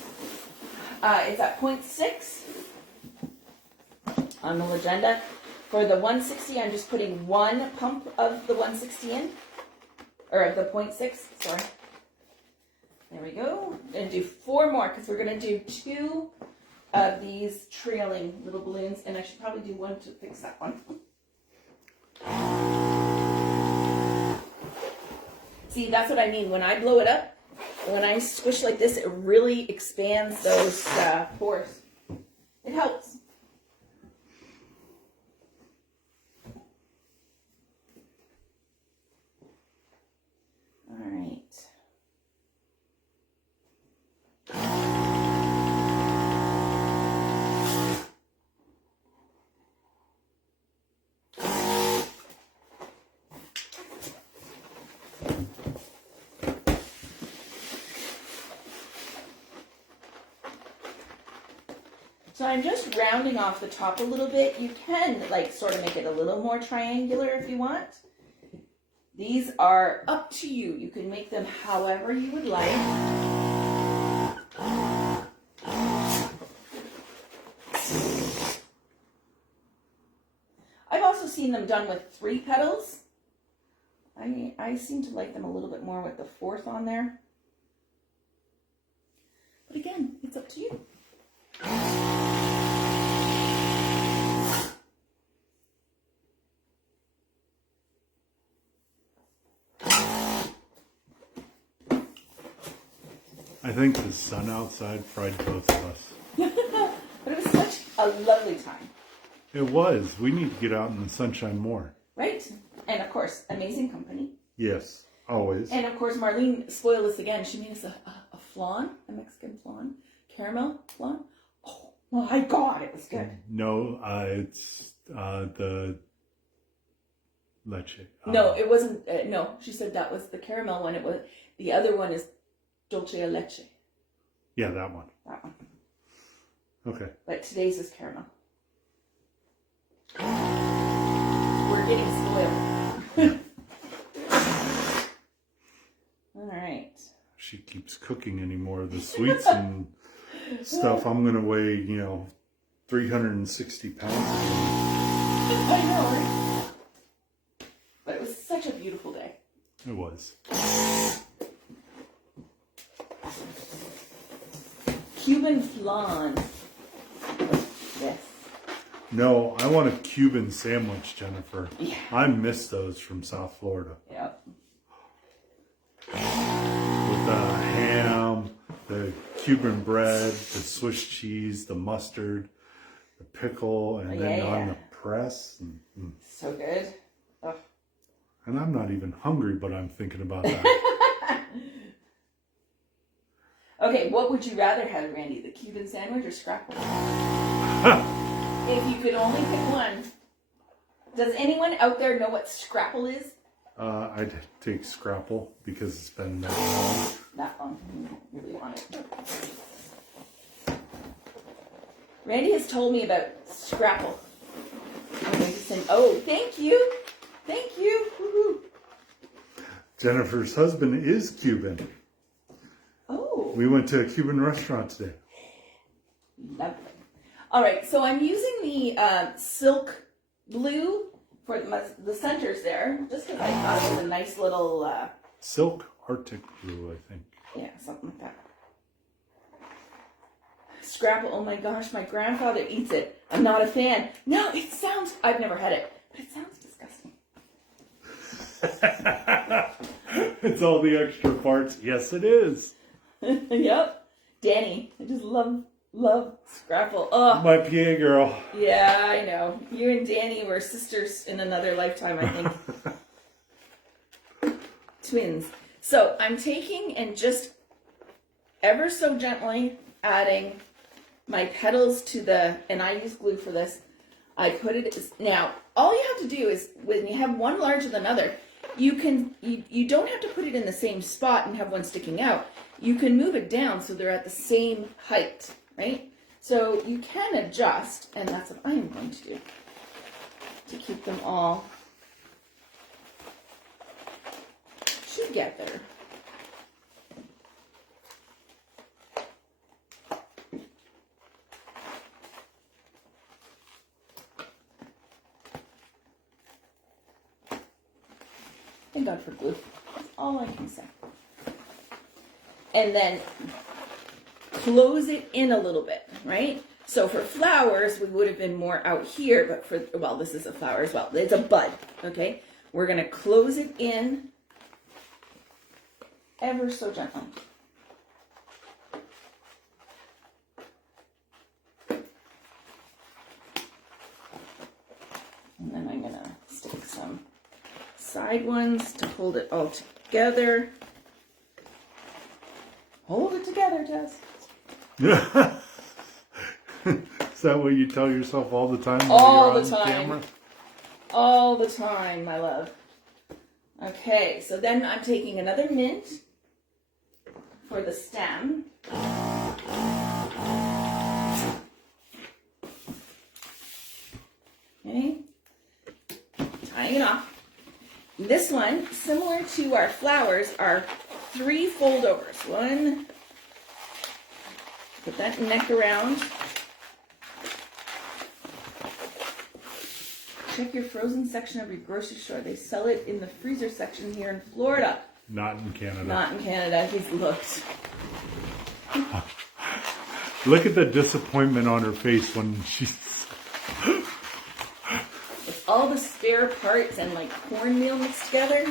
It's at 0.6 on the legenda. For the 160, I'm just putting 1 pump of the 160 in. Or of the 0.6, sorry. There we go. And do 4 more because we're going to do 2 of these trailing little balloons. And I should probably do 1 to fix that one. See, that's what I mean. When I blow it up, when I squish like this, it really expands those pores. It helps. All right. So I'm just rounding off the top a little bit. You can like sort of make it a little more triangular if you want. These are up to you. You can make them however you would like. I've also seen them done with 3 petals. I seem to like them a little bit more with the 4th on there. But again, it's up to you. I think the sun outside fried both of us. But it was such a lovely time. It was. We need to get out in the sunshine more. Right? And of course, amazing company. Yes, always. And of course, Marlene spoiled us again. She made us a flan, a Mexican flan, caramel flan. Oh my God, it was good. No, it's the leche. No, it wasn't. No, she said that was the caramel one. It was the other one is dulce de leche. Yeah, that one. That one. Okay. But today's is caramel. We're getting spoiled. All right. She keeps cooking any more of the sweets and stuff. I'm gonna weigh, 360 pounds again. I know, right? But it was such a beautiful day. It was. Cuban flan. Yes. No, I want a Cuban sandwich, Jennifer. Yeah. I miss those from South Florida. Yep. With the ham, the Cuban bread, the Swiss cheese, the mustard, the pickle, and then on the press. So good. Oh. And I'm not even hungry, but I'm thinking about that. Okay, what would you rather have, Randy? The Cuban sandwich or scrapple? If you could only pick one. Does anyone out there know what scrapple is? I'd take scrapple because it's been that long. That long. You really want it. Randy has told me about scrapple. I'm going to send. Oh, thank you. Thank you. Woo-hoo. Jennifer's husband is Cuban. Oh. We went to a Cuban restaurant today. Lovely. All right, so I'm using the silk blue for the centers there, just because I thought it was a nice little... Silk Arctic blue, I think. Yeah, something like that. Scrapple, oh my gosh, my grandfather eats it. I'm not a fan. No, it sounds... I've never had it, but it sounds disgusting. It's all the extra parts. Yes, it is. Yep. Danny, I just love scrapple. Oh, My PA girl. yeah, I know. You and Danny were sisters in another lifetime, I think. Twins. So I'm taking and just ever so gently adding my petals to the, and I use glue for this. I put it, now all you have to do is when you have one larger than another, you don't have to put it in the same spot and have one sticking out. You can move it down so they're at the same height, right? So you can adjust, and that's what I'm going to do to keep them all together. Thank God for glue. That's all I can say. And then close it in a little bit, right? So for flowers, we would have been more out here, but for, well, this is a flower as well. It's a bud, okay? We're going to close it in ever so gently. And then I'm going to stick some side ones to hold it all together. Hold it together, Tess. Is that what you tell yourself all the time? All when the you're on time. camera? All the time, my love. Okay, so then I'm taking another mint for the stem. Okay. Tying it off. This one, similar to our flowers, are 3 foldovers. One, put that neck around. Check your frozen section of your grocery store. They sell it in the freezer section here in Florida. Not in Canada. Not in Canada. He's looked. Look at the disappointment on her face when she's... With all the spare parts and like cornmeal mixed together.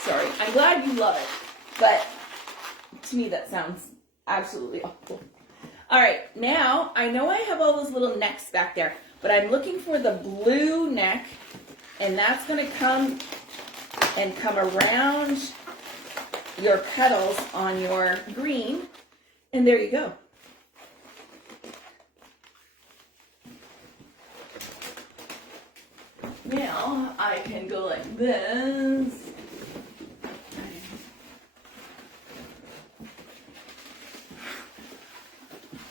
Sorry, I'm glad you love it, but to me that sounds absolutely awful. All right, now I know I have all those little necks back there, but I'm looking for the blue neck, and that's going to come around your petals on your green, and there you go. Now I can go like this.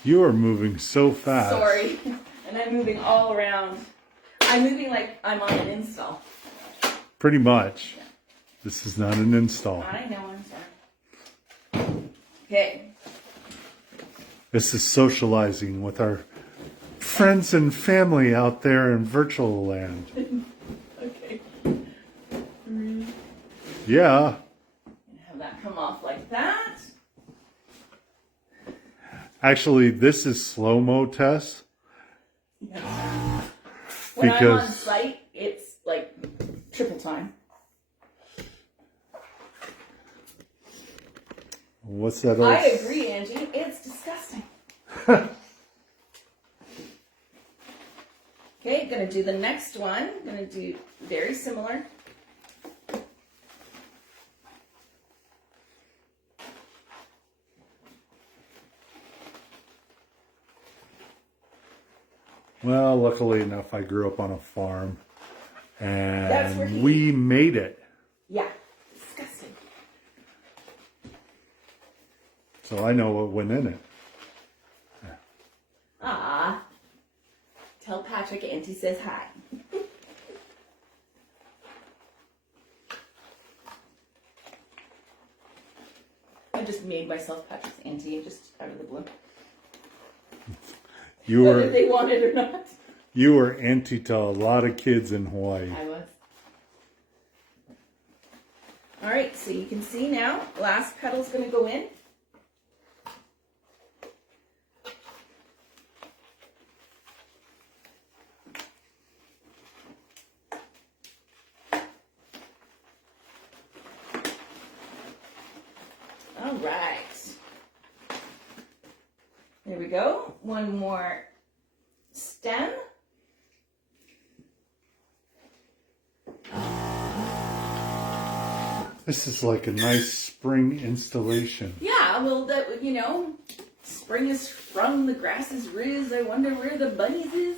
You are moving so fast. Sorry. And I'm moving all around. I'm moving like I'm on an install. Pretty much. Yeah. This is not an install. I know, I'm sorry. Okay. This is socializing with our friends and family out there in virtual land. Okay. Yeah. Have that come off like that. Actually, this is slow-mo, Tess. Yeah. When I'm on Because site, it's like triple time. what's that old... I agree, Angie. It's disgusting. Okay, gonna do the next one. Gonna do very similar. Well, luckily enough, I grew up on a farm. That's where And we made it. Yeah, disgusting. So I know what went in it. Ah, tell Patrick Auntie says hi. I just made myself Patrick's auntie just out of the blue. You Whether were they want it or not. you were auntie to a lot of kids in Hawaii. I was. Alright, so you can see now, last petal's going to go in. Alright. There we go. One more stem. This is like a nice spring installation. Yeah, well, that, you know, spring is from, the grass is riz, I wonder where the bunnies is.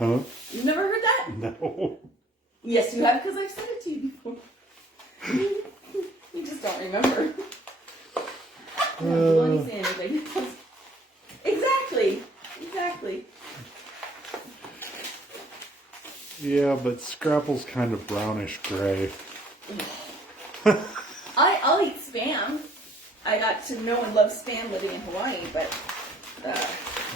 Huh? You've never heard that? No. Yes, you have, because I've said it to you before. You just don't remember. Baloney sandwich. Exactly. Exactly. Yeah, but Scrapple's kind of brownish gray. I'll eat Spam. I got to know and love Spam living in Hawaii, but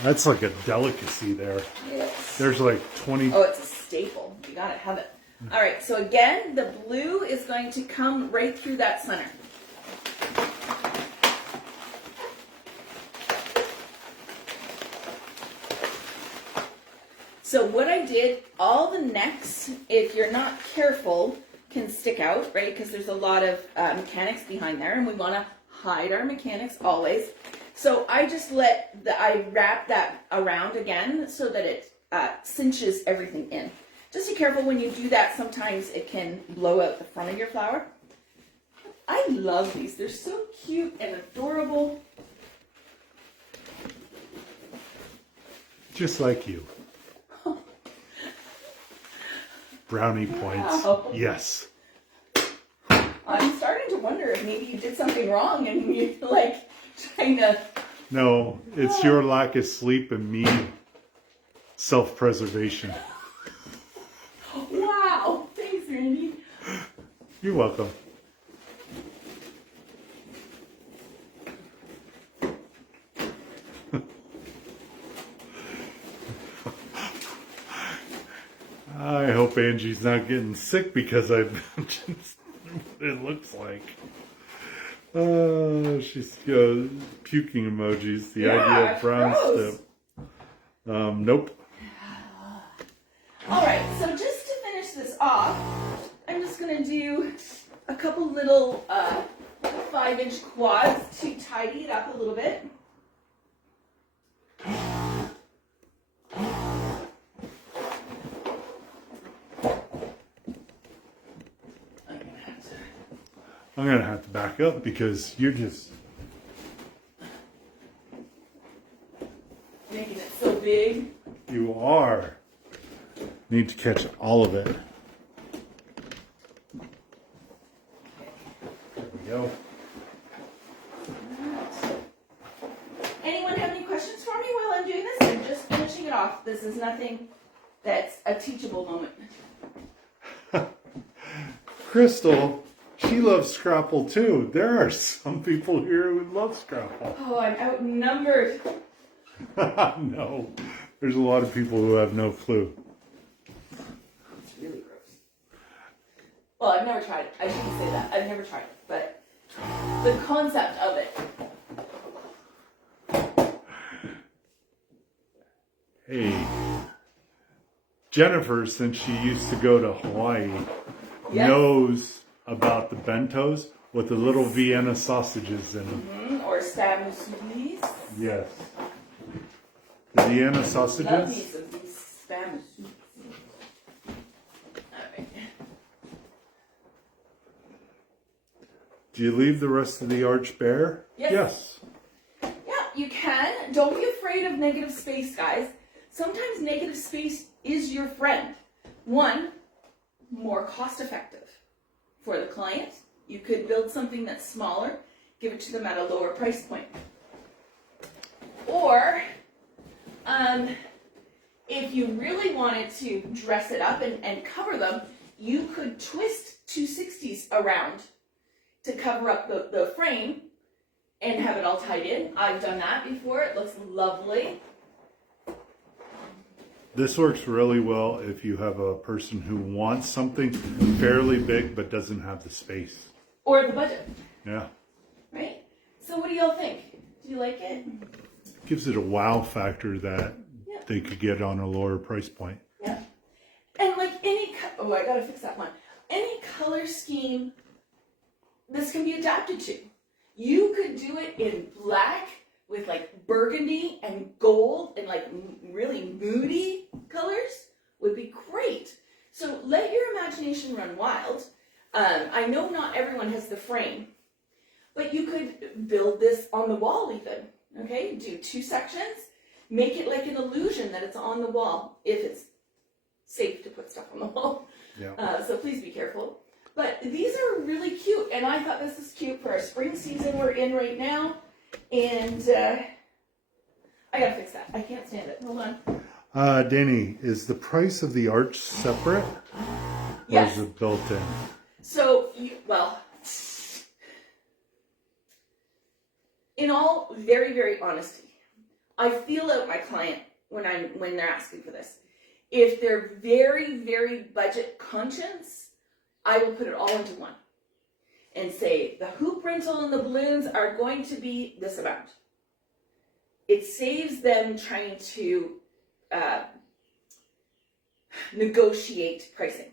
That's like a delicacy there. yes. There's like 20... Oh, it's a staple. You gotta have it. All right, so again, the blue is going to come right through that center. So what I did, all the necks, if you're not careful, can stick out, right? Because there's a lot of mechanics behind there, and we want to hide our mechanics always. So I just I wrap that around again so that it cinches everything in. Just be careful when you do that. Sometimes it can blow out the front of your flower. I love these. They're so cute and adorable. Just like you. Brownie points. Wow. Yes. I'm starting to wonder if maybe you did something wrong and you're like trying to... No, it's your lack of sleep and me self-preservation. Wow. Thanks, Randy. You're welcome. I hope Angie's not getting sick because I've mentioned what it looks like. She's puking emojis. The idea of brown gross. step. Nope. All right, so just to finish this off, I'm just going to do a couple little 5-inch quads to tidy it up a little bit. I'm going to have to back up because you're just... Making it so big. You are. Need to catch all of it. There we go. Anyone have any questions for me while I'm doing this? I'm just finishing it off. This is nothing that's a teachable moment. Crystal, She loves Scrapple too. There are some people here who love Scrapple. Oh, I'm outnumbered. No, there's a lot of people who have no clue. It's really gross. Well, I've never tried it. I shouldn't say that. I've never tried it, but the concept of it. Hey, Jennifer, since she used to go to Hawaii, Yes. knows about the bentos with the little Vienna sausages in them. Or spam musulis. Yes. The Vienna Love sausages. these of these spam musulis. Alright. Do you leave the rest of the arch bare? Yes. Yeah, you can. Don't be afraid of negative space, guys. Sometimes negative space is your friend. One, more cost effective for the client. You could build something that's smaller, give it to them at a lower price point. Or, if you really wanted to dress it up and cover them, you could twist 260s around to cover up the frame and have it all tied in. I've done that before. It looks lovely. This works really well if you have a person who wants something fairly big but doesn't have the space. Or the budget, Yeah. right? So what do y'all think? Do you like it? Gives it a wow factor that Yeah. they could get on a lower price point. Yeah. And like oh, I gotta fix that one. Any color scheme, this can be adapted to. You could do it in black with like burgundy and gold and like really moody colors would be great. So let your imagination run wild. I know not everyone has the frame, but you could build this on the wall even, okay? Do 2 sections, make it like an illusion that it's on the wall if it's safe to put stuff on the wall. Yeah. So please be careful. But these are really cute, and I thought this was cute for our spring season we're in right now. And I gotta fix that. I can't stand it. Hold on. Danny, is the price of the arch separate? Yes. Or is it built in? So, in all very, very honesty, I feel out my client when they're asking for this. If they're very, very budget conscious, I will put it all into one and say the hoop rental and the balloons are going to be this amount. It saves them trying to negotiate pricing.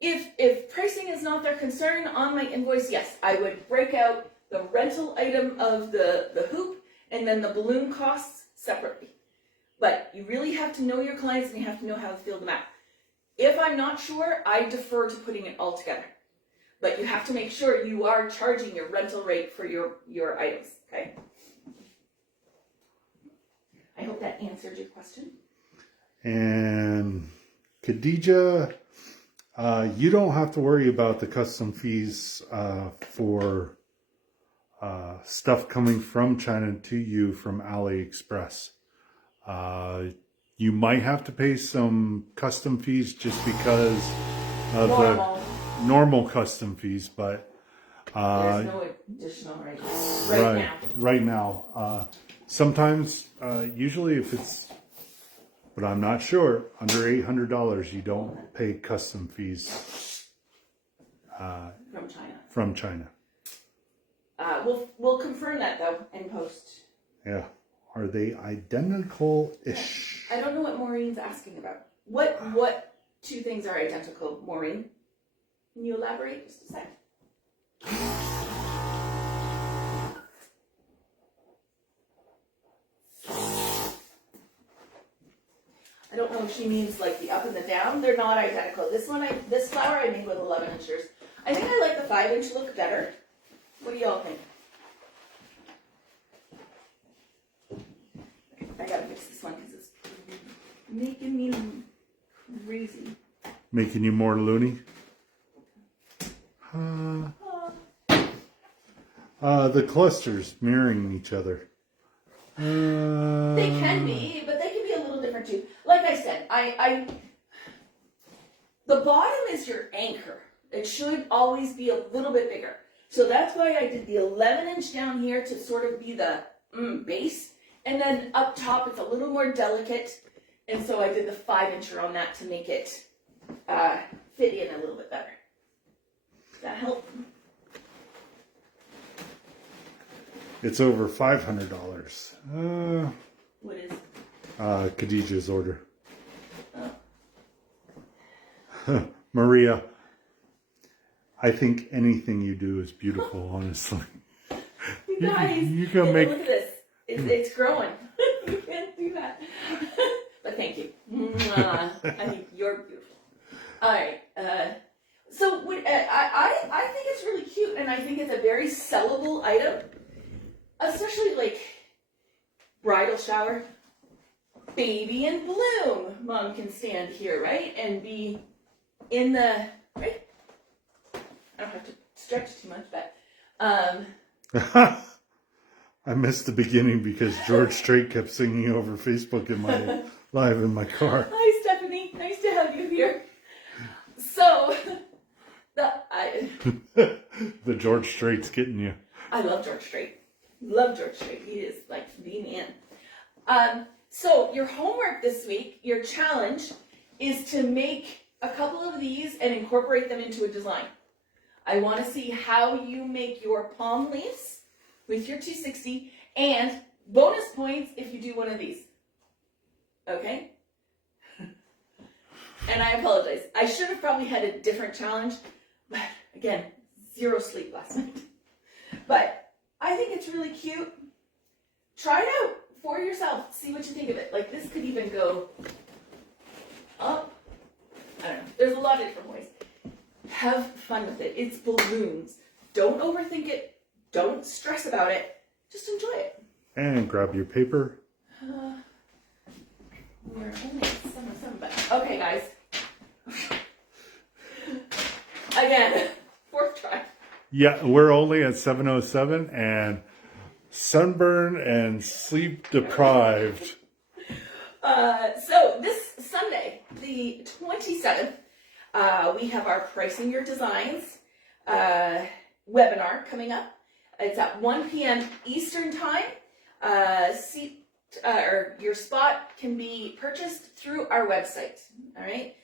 If pricing is not their concern on my invoice, yes, I would break out the rental item of the hoop and then the balloon costs separately. But you really have to know your clients and you have to know how to fill them out. If I'm not sure, I defer to putting it all together. But you have to make sure you are charging your rental rate for your items, okay? I hope that answered your question. And Khadija, you don't have to worry about the custom fees for stuff coming from China to you from AliExpress. You might have to pay some custom fees just because of the normal custom fees, but there's no additional right now. Right now. Sometimes, usually if it's, but I'm not sure, under $800, you don't pay custom fees from China. We'll confirm that though in post. Yeah. Are they identical-ish? I don't know what Maureen's asking about. What 2 things are identical, Maureen? Can you elaborate just a sec? I don't know if she means like the up and the down. They're not identical. This flower I made with 11 inchers. I think I like the 5-inch look better. What do y'all think? I gotta fix this one because it's making me crazy. Making you more loony? The clusters mirroring each other. They can be, but they can be a little different too. Like I said, the bottom is your anchor. It should always be a little bit bigger. So that's why I did the 11-inch down here to sort of be the base. And then up top, it's a little more delicate. And so I did the 5-incher on that to make it fit in a little bit better. Does that help? It's over $500. What is? Khadijah's order. Oh. Maria, I think anything you do is beautiful, honestly. You guys, you can make... look at this. It's growing. You can't do that. But thank you. I think you're beautiful. All right. So I think it's really cute, and I think it's a very sellable item, especially like bridal shower, baby in bloom. Mom can stand here, right, and be in the right. I don't have to stretch too much, but I missed the beginning because George Strait kept singing over Facebook in my live in my car. Hi, Stephanie. Nice to have you here. So, The George Strait's getting you. I love George Strait. Love George Strait. He is like the man. So your homework this week, your challenge, is to make a couple of these and incorporate them into a design. I want to see how you make your palm leaves with your 260, and bonus points if you do one of these. Okay? And I apologize. I should have probably had a different challenge, but again, 0 sleep last night. But I think it's really cute. Try it out for yourself. See what you think of it. Like this could even go up. I don't know. There's a lot of different ways. Have fun with it. It's balloons. Don't overthink it. Don't stress about it. Just enjoy it. And grab your paper. We're only at 7:07, but okay, guys. Again, 4th try. Yeah, we're only at 7:07 and sunburn and sleep deprived. So this Sunday, the 27th, we have our Pricing Your Designs webinar coming up. It's at 1 p.m. Eastern Time. Or your spot can be purchased through our website. All right,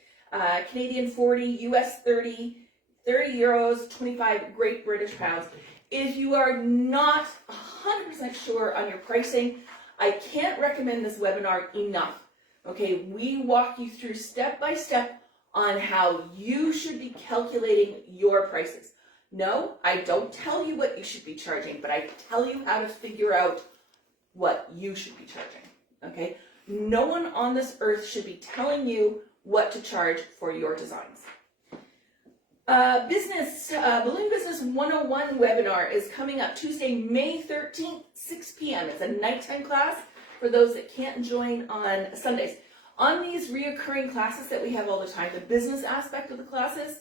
Canadian 40, US 30, 30 euros, 25 Great British pounds. If you are not 100% sure on your pricing, I can't recommend this webinar enough. Okay, we walk you through step by step on how you should be calculating your prices. No, I don't tell you what you should be charging, but I tell you how to figure out what you should be charging. Okay, no one on this earth should be telling you what to charge for your designs. Balloon Business 101 webinar is coming up Tuesday, May 13th, 6 p.m. It's a nighttime class for those that can't join on Sundays. On these reoccurring classes that we have all the time, the business aspect of the classes,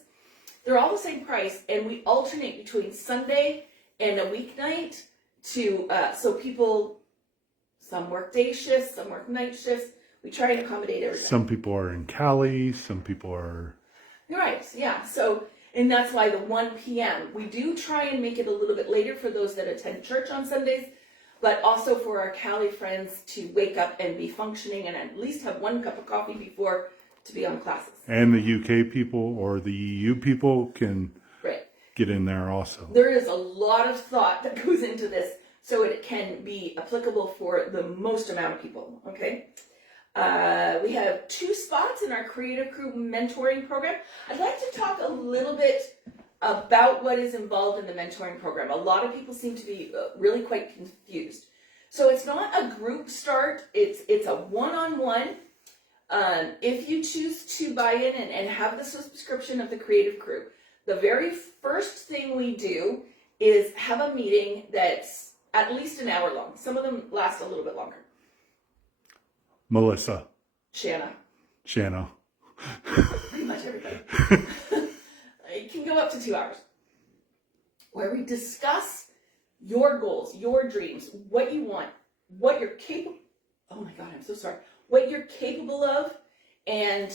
they're all the same price, and we alternate between Sunday and a weeknight to, so people, some work day shifts, some work night shifts. We try and accommodate everybody. Some people are in Cali, some people are... Right, yeah. So, and that's why the 1 p.m. We do try and make it a little bit later for those that attend church on Sundays, but also for our Cali friends to wake up and be functioning and at least have 1 cup of coffee before to be on classes. And the UK people or the EU people can get in there also. There is a lot of thought that goes into this so it can be applicable for the most amount of people, okay? We have 2 spots in our Creative Crew mentoring program. I'd like to talk a little bit about what is involved in the mentoring program. A lot of people seem to be really quite confused. So it's not a group start, it's a one-on-one. If you choose to buy in and have the subscription of the Creative Crew, the very first thing we do is have a meeting that's at least an hour long. Some of them last a little bit longer. Melissa. Shanna. Pretty much everybody. It can go up to 2 hours. Where we discuss your goals, your dreams, what you want, what you're capable... Oh my God, I'm so sorry. What you're capable of, and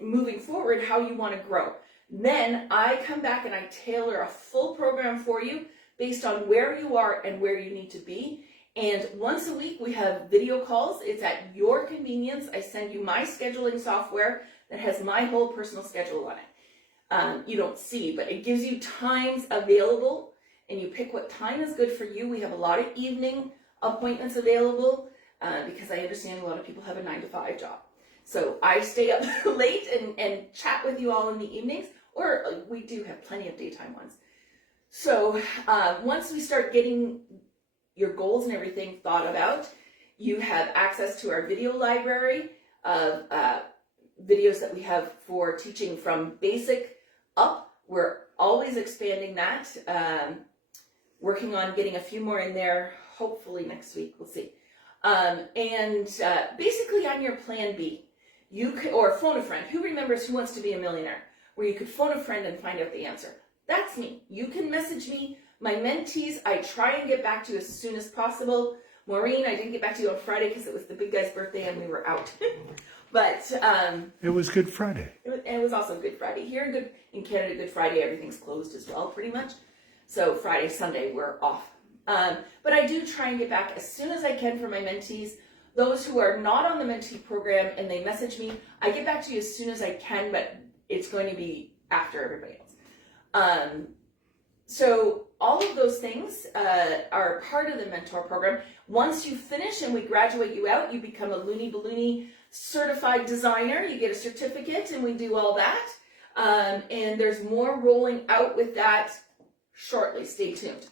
moving forward, how you want to grow. Then I come back and I tailor a full program for you based on where you are and where you need to be. And once a week we have video calls. It's at your convenience. I send you my scheduling software that has my whole personal schedule on it. You don't see, but it gives you times available, and you pick what time is good for you. We have a lot of evening appointments available because I understand a lot of people have a 9-to-5 job. So I stay up late and chat with you all in the evenings, or we do have plenty of daytime ones. So once we start getting your goals and everything thought about, you have access to our video library of videos that we have for teaching from basic up. We're always expanding that, working on getting a few more in there, hopefully next week, we'll see. Basically I'm your plan B. You could, or phone a friend. Who remembers Who Wants to Be a Millionaire? Where you could phone a friend and find out the answer. That's me. You can message me. My mentees, I try and get back to you as soon as possible. Maureen, I didn't get back to you on Friday because it was the big guy's birthday and we were out. But it was Good Friday. It was also Good Friday. Here in Canada, Good Friday, everything's closed as well, pretty much. So Friday, Sunday, we're off. But I do try and get back as soon as I can for my mentees. Those who are not on the mentee program and they message me, I get back to you as soon as I can, but it's going to be after everybody else. So all of those things are part of the mentor program. Once you finish and we graduate you out, you become a Looney Ballooney certified designer. You get a certificate and we do all that. And there's more rolling out with that shortly. Stay tuned.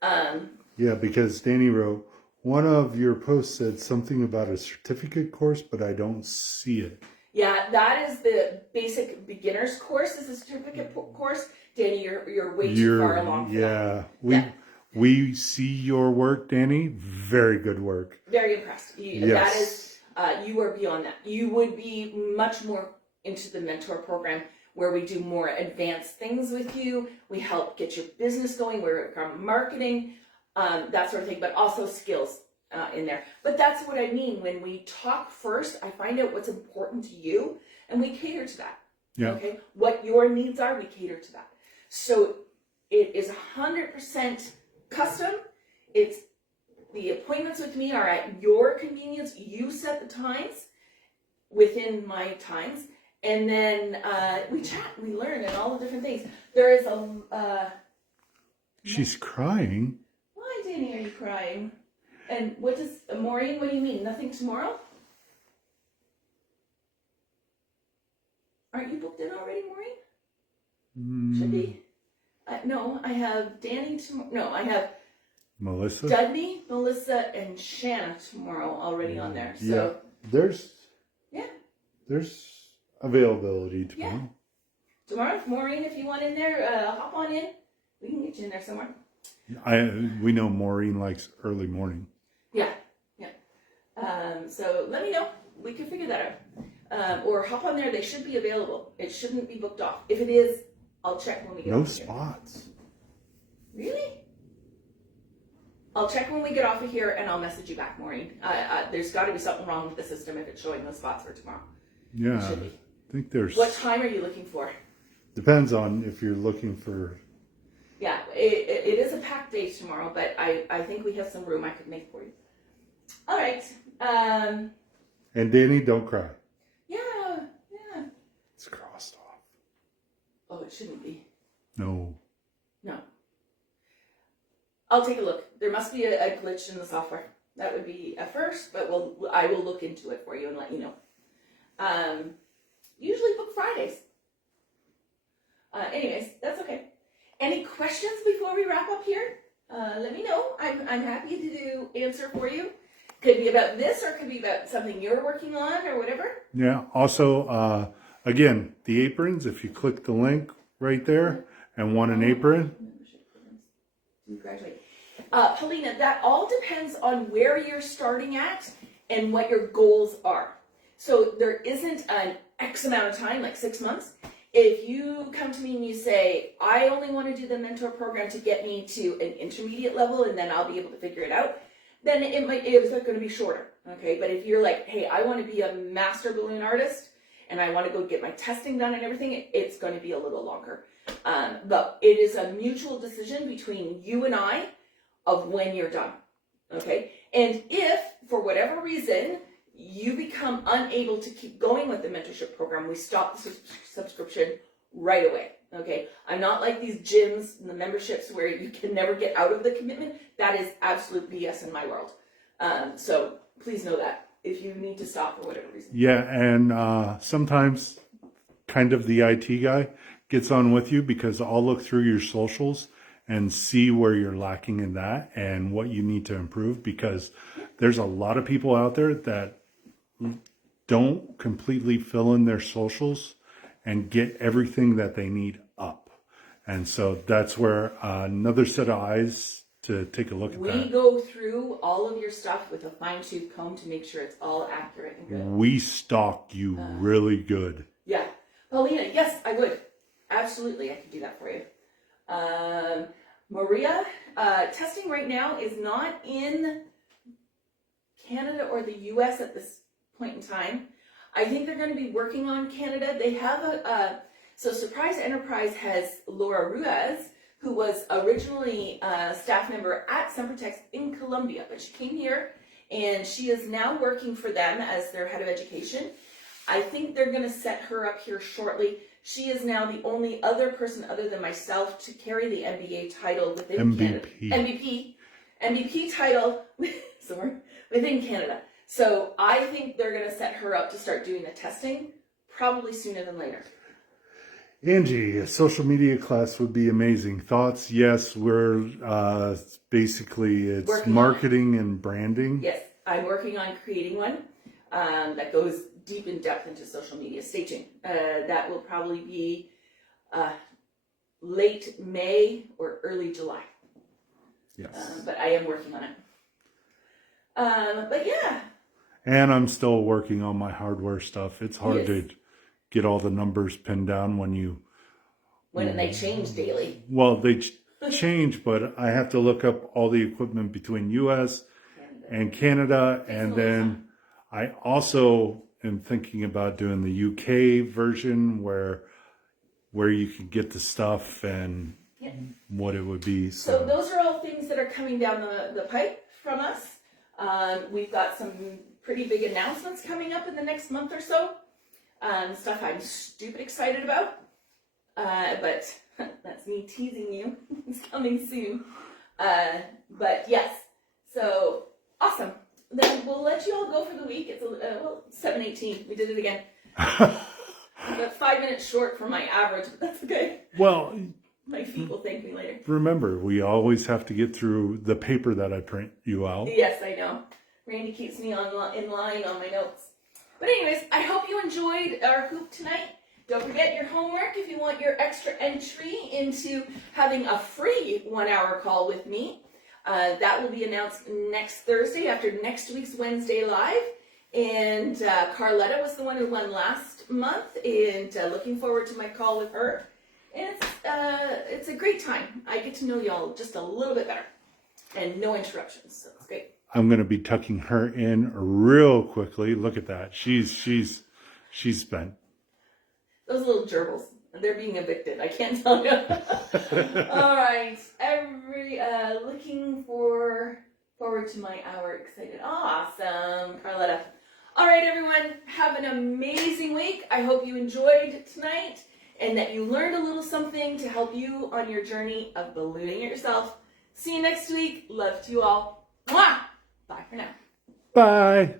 Yeah, because Danny wrote, one of your posts said something about a certificate course, but I don't see it. Yeah, that is the basic beginner's course, is a certificate course. Danny, you're way too far along for that. We see your work, Danny. Very good work. Very impressed. Yes. That is, you are beyond that. You would be much more into the mentor program where we do more advanced things with you. We help get your business going. We're on marketing, that sort of thing, but also skills in there. But that's what I mean. When we talk first, I find out what's important to you and we cater to that. Yeah. Okay. What your needs are, we cater to that. So it is 100% custom. It's the appointments with me are at your convenience. You set the times within my times, and then we chat, we learn, and all the different things. There is a. She's crying. Why, Danny, are you crying? And what does Maureen? What do you mean? Nothing tomorrow? Aren't you booked in already, Maureen? Should be. No, I have Danny tomorrow. No, I have Melissa, Dudley, Melissa, and Shanna tomorrow already on there. So there's yeah, there's availability tomorrow. Yeah. Tomorrow, Maureen, if you want in there, hop on in. We can get you in there somewhere. We know Maureen likes early morning. Yeah. So let me know. We can figure that out. Or hop on there. They should be available. It shouldn't be booked off. If it is, I'll check when we get No off of here. spots. Really? I'll check when we get off of here and I'll message you back, Maureen. There's got to be something wrong with the system if it's showing those spots for tomorrow. Yeah, It should be. I think there's. What time are you looking for? Depends on if you're looking for. Yeah, it is a packed day tomorrow, but I think we have some room I could make for you. All right. And Danny, don't cry. Yeah. It's crossed off. Oh, it shouldn't be. No. I'll take a look. There must be a glitch in the software. That would be a first, but I will look into it for you and let you know. Usually book Fridays. Anyways, that's okay. Any questions before we wrap up here? Let me know. I'm happy to answer for you. Could be about this, or it could be about something you're working on, or whatever. Yeah. Also, again, the aprons. If you click the link right there and want an apron. Graduate. Paulina, that all depends on where you're starting at and what your goals are. So there isn't an X amount of time, like 6 months. If you come to me and you say, I only want to do the mentor program to get me to an intermediate level and then I'll be able to figure it out, then it's going to be shorter. Okay. But if you're like, hey, I want to be a master balloon artist and I want to go get my testing done and everything, it's going to be a little longer. But it is a mutual decision between you and I of when you're done. Okay? And if, for whatever reason, you become unable to keep going with the mentorship program, we stop the subscription right away. Okay? I'm not like these gyms and the memberships where you can never get out of the commitment. That is absolute BS in my world. So please know that if you need to stop for whatever reason. Yeah, and sometimes kind of the IT guy gets on with you because I'll look through your socials and see where you're lacking in that and what you need to improve, because there's a lot of people out there that don't completely fill in their socials and get everything that they need up. And so that's where another set of eyes to take a look at that. We go through all of your stuff with a fine-tooth comb to make sure it's all accurate and good. We stalk you really good. Yeah. Paulina, yes, I would. Absolutely, I could do that for you. Maria, testing right now is not in Canada or the US at this point in time. I think they're going to be working on Canada. They have so Surprise Enterprise has Laura Ruiz, who was originally a staff member at Sempertex in Colombia, but she came here and she is now working for them as their head of education. I think they're going to set her up here shortly. She is now the only other person other than myself to carry the MBA title within Canada. MVP title within Canada. So I think they're going to set her up to start doing the testing probably sooner than later. Angie, a social media class would be amazing. Thoughts? Yes, we're basically it's Working marketing and branding. Yes, I'm working on creating one that goes deep in depth into social media. Stay tuned. That will probably be late May or early July. Yes. But I am working on it. But yeah. And I'm still working on my hardware stuff. It's hard to get all the numbers pinned down when they change daily. Well, they change, but I have to look up all the equipment between US and Canada. And then I also am thinking about doing the UK version where you can get the stuff and what it would be. So those are all things that are coming down the pipe from us. We've got some pretty big announcements coming up in the next month or so. Stuff I'm stupid excited about. But that's me teasing you. It's coming soon. But yes, so awesome. Then we'll let you all go for the week. It's 7:18. We did it again. But 5 minutes short for my average, but that's okay. Well, my feet will thank me later. Remember, we always have to get through the paper that I print you out. Yes, I know. Randy keeps me in line on my notes. But anyways, I hope you enjoyed our hoop tonight. Don't forget your homework if you want your extra entry into having a free 1 hour call with me. That will be announced next Thursday after next week's Wednesday Live. And Carletta was the one who won last month, and looking forward to my call with her. And it's a great time. I get to know y'all just a little bit better, and no interruptions, so it's great. I'm going to be tucking her in real quickly. Look at that. She's spent. Those little gerbils, they're being evicted. I can't tell you. All right, looking forward to my hour. Excited. Awesome, Carletta. All right, everyone, have an amazing week. I hope you enjoyed tonight and that you learned a little something to help you on your journey of ballooning it yourself. See you next week. Love to you all. Mwah! Bye for now. Bye.